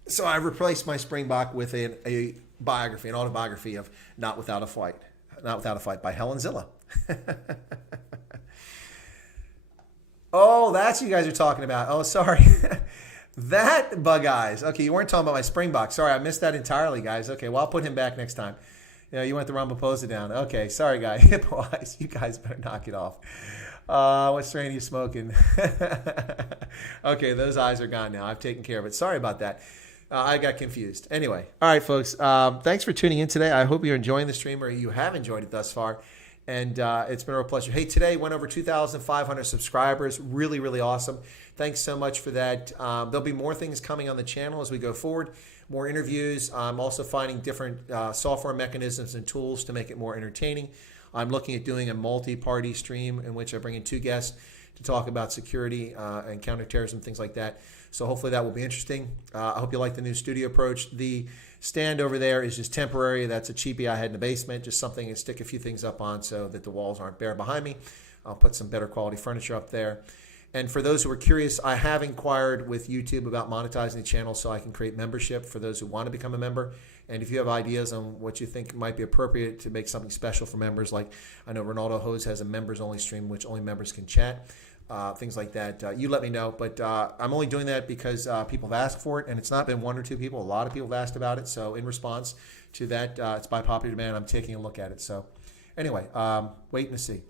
So I replaced my springbuck with a biography, an autobiography of Not Without a Fight by Helen Zilla. Oh, that's what you guys are talking about. Oh, sorry. That Bug Eyes. Okay, you weren't talking about my springbuck. Sorry, I missed that entirely, guys. Okay, well, I'll put him back next time. You went the Ramaphosa down. Okay, sorry, guys. Hippo Eyes. You guys better knock it off. What strain are you smoking? Okay, those eyes are gone now. I've taken care of it. Sorry about that. I got confused. Anyway, all right, folks. Thanks for tuning in today. I hope you're enjoying the stream or you have enjoyed it thus far. And it's been a real pleasure. Hey, today went over 2,500 subscribers. Really, really awesome. Thanks so much for that. There'll be more things coming on the channel as we go forward, more interviews. I'm also finding different software mechanisms and tools to make it more entertaining. I'm looking at doing a multi-party stream in which I bring in two guests to talk about security and counterterrorism, things like that. So hopefully that will be interesting. I hope you like the new studio approach. The stand over there is just temporary. That's a cheapie I had in the basement, just something to stick a few things up on so that the walls aren't bare behind me. I'll put some better quality furniture up there. And for those who are curious, I have inquired with YouTube about monetizing the channel so I can create membership for those who want to become a member. And if you have ideas on what you think might be appropriate to make something special for members, like I know Ronaldo Hose has a members-only stream which only members can chat, things like that, you let me know. But I'm only doing that because people have asked for it, and it's not been one or two people. A lot of people have asked about it. So in response to that, it's by popular demand. I'm taking a look at it. So anyway, waiting to see.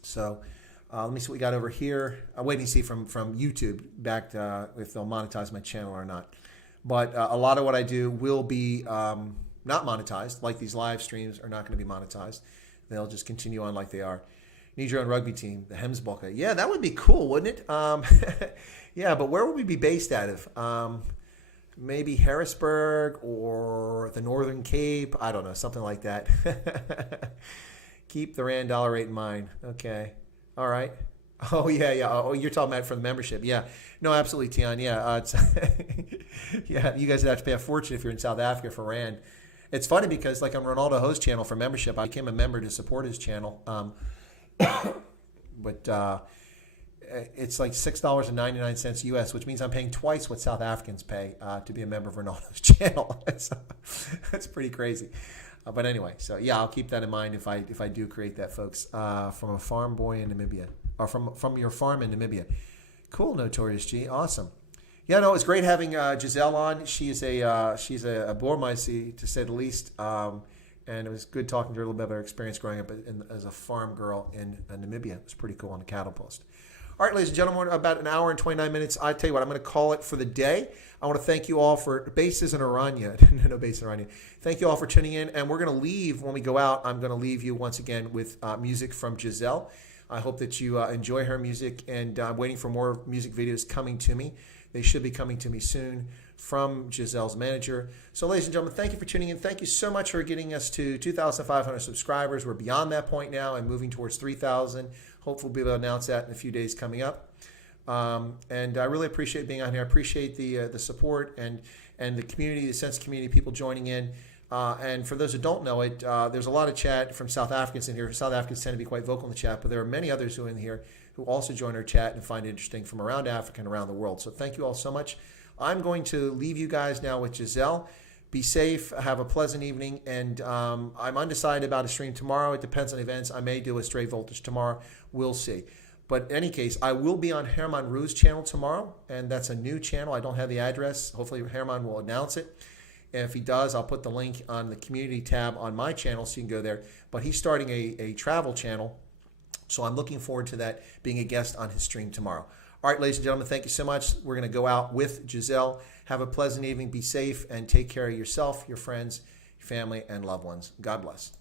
So let me see what we got over here. I'm waiting to see from YouTube back to, if they'll monetize my channel or not. But a lot of what I do will be not monetized, like these live streams are not going to be monetized. They'll just continue on like they are. Need your own rugby team, the Hemsboka. Yeah, that would be cool, wouldn't it? Yeah, but where would we be based out of? Maybe Harrisburg or the Northern Cape. I don't know, something like that. Keep the rand dollar rate in mind. Okay. All right. Oh, yeah. Oh, you're talking about for the membership. Yeah. No, absolutely, Tian. Yeah. Yeah, you guys would have to pay a fortune if you're in South Africa for rand. It's funny because, like, on Ronaldo Ho's channel for membership, I became a member to support his channel. But it's like $6.99 US, which means I'm paying twice what South Africans pay to be a member of Ronaldo's channel. So, that's pretty crazy. But anyway, so yeah, I'll keep that in mind if I do create that, folks. From a farm boy in Namibia, or from your farm in Namibia. Cool, Notorious G. Awesome. Yeah, no, it's great having Giselle on. She's a Boermeisie, to say the least. And it was good talking to her a little bit about her experience growing up as a farm girl in Namibia. It was pretty cool on the cattle post. All right, ladies and gentlemen, about an hour and 29 minutes. I tell you what, I'm going to call it for the day. I want to thank you all for bases in Aranya. No base in Aranya. Thank you all for tuning in. And we're going to leave, when we go out, I'm going to leave you once again with music from Giselle. I hope that you enjoy her music, and I'm waiting for more music videos coming to me. They should be coming to me soon from Giselle's manager. So, ladies and gentlemen, thank you for tuning in. Thank you so much for getting us to 2,500 subscribers. We're beyond that point now and moving towards 3,000. Hopefully, we'll be able to announce that in a few days coming up. And I really appreciate being on here. I appreciate the support and the community, the sense of community, people joining in. And for those who don't know it, there's a lot of chat from South Africans in here. South Africans tend to be quite vocal in the chat, but there are many others who are in here who also join our chat and find it interesting from around Africa and around the world. So thank you all so much. I'm going to leave you guys now with Giselle. Be safe. Have a pleasant evening. And I'm undecided about a stream tomorrow. It depends on events. I may do a straight voltage tomorrow. We'll see. But in any case, I will be on Herman Rue's channel tomorrow, and that's a new channel. I don't have the address. Hopefully Herman will announce it. And if he does, I'll put the link on the community tab on my channel so you can go there. But he's starting a travel channel, so I'm looking forward to that, being a guest on his stream tomorrow. All right, ladies and gentlemen, thank you so much. We're going to go out with Giselle. Have a pleasant evening. Be safe and take care of yourself, your friends, your family, and loved ones. God bless.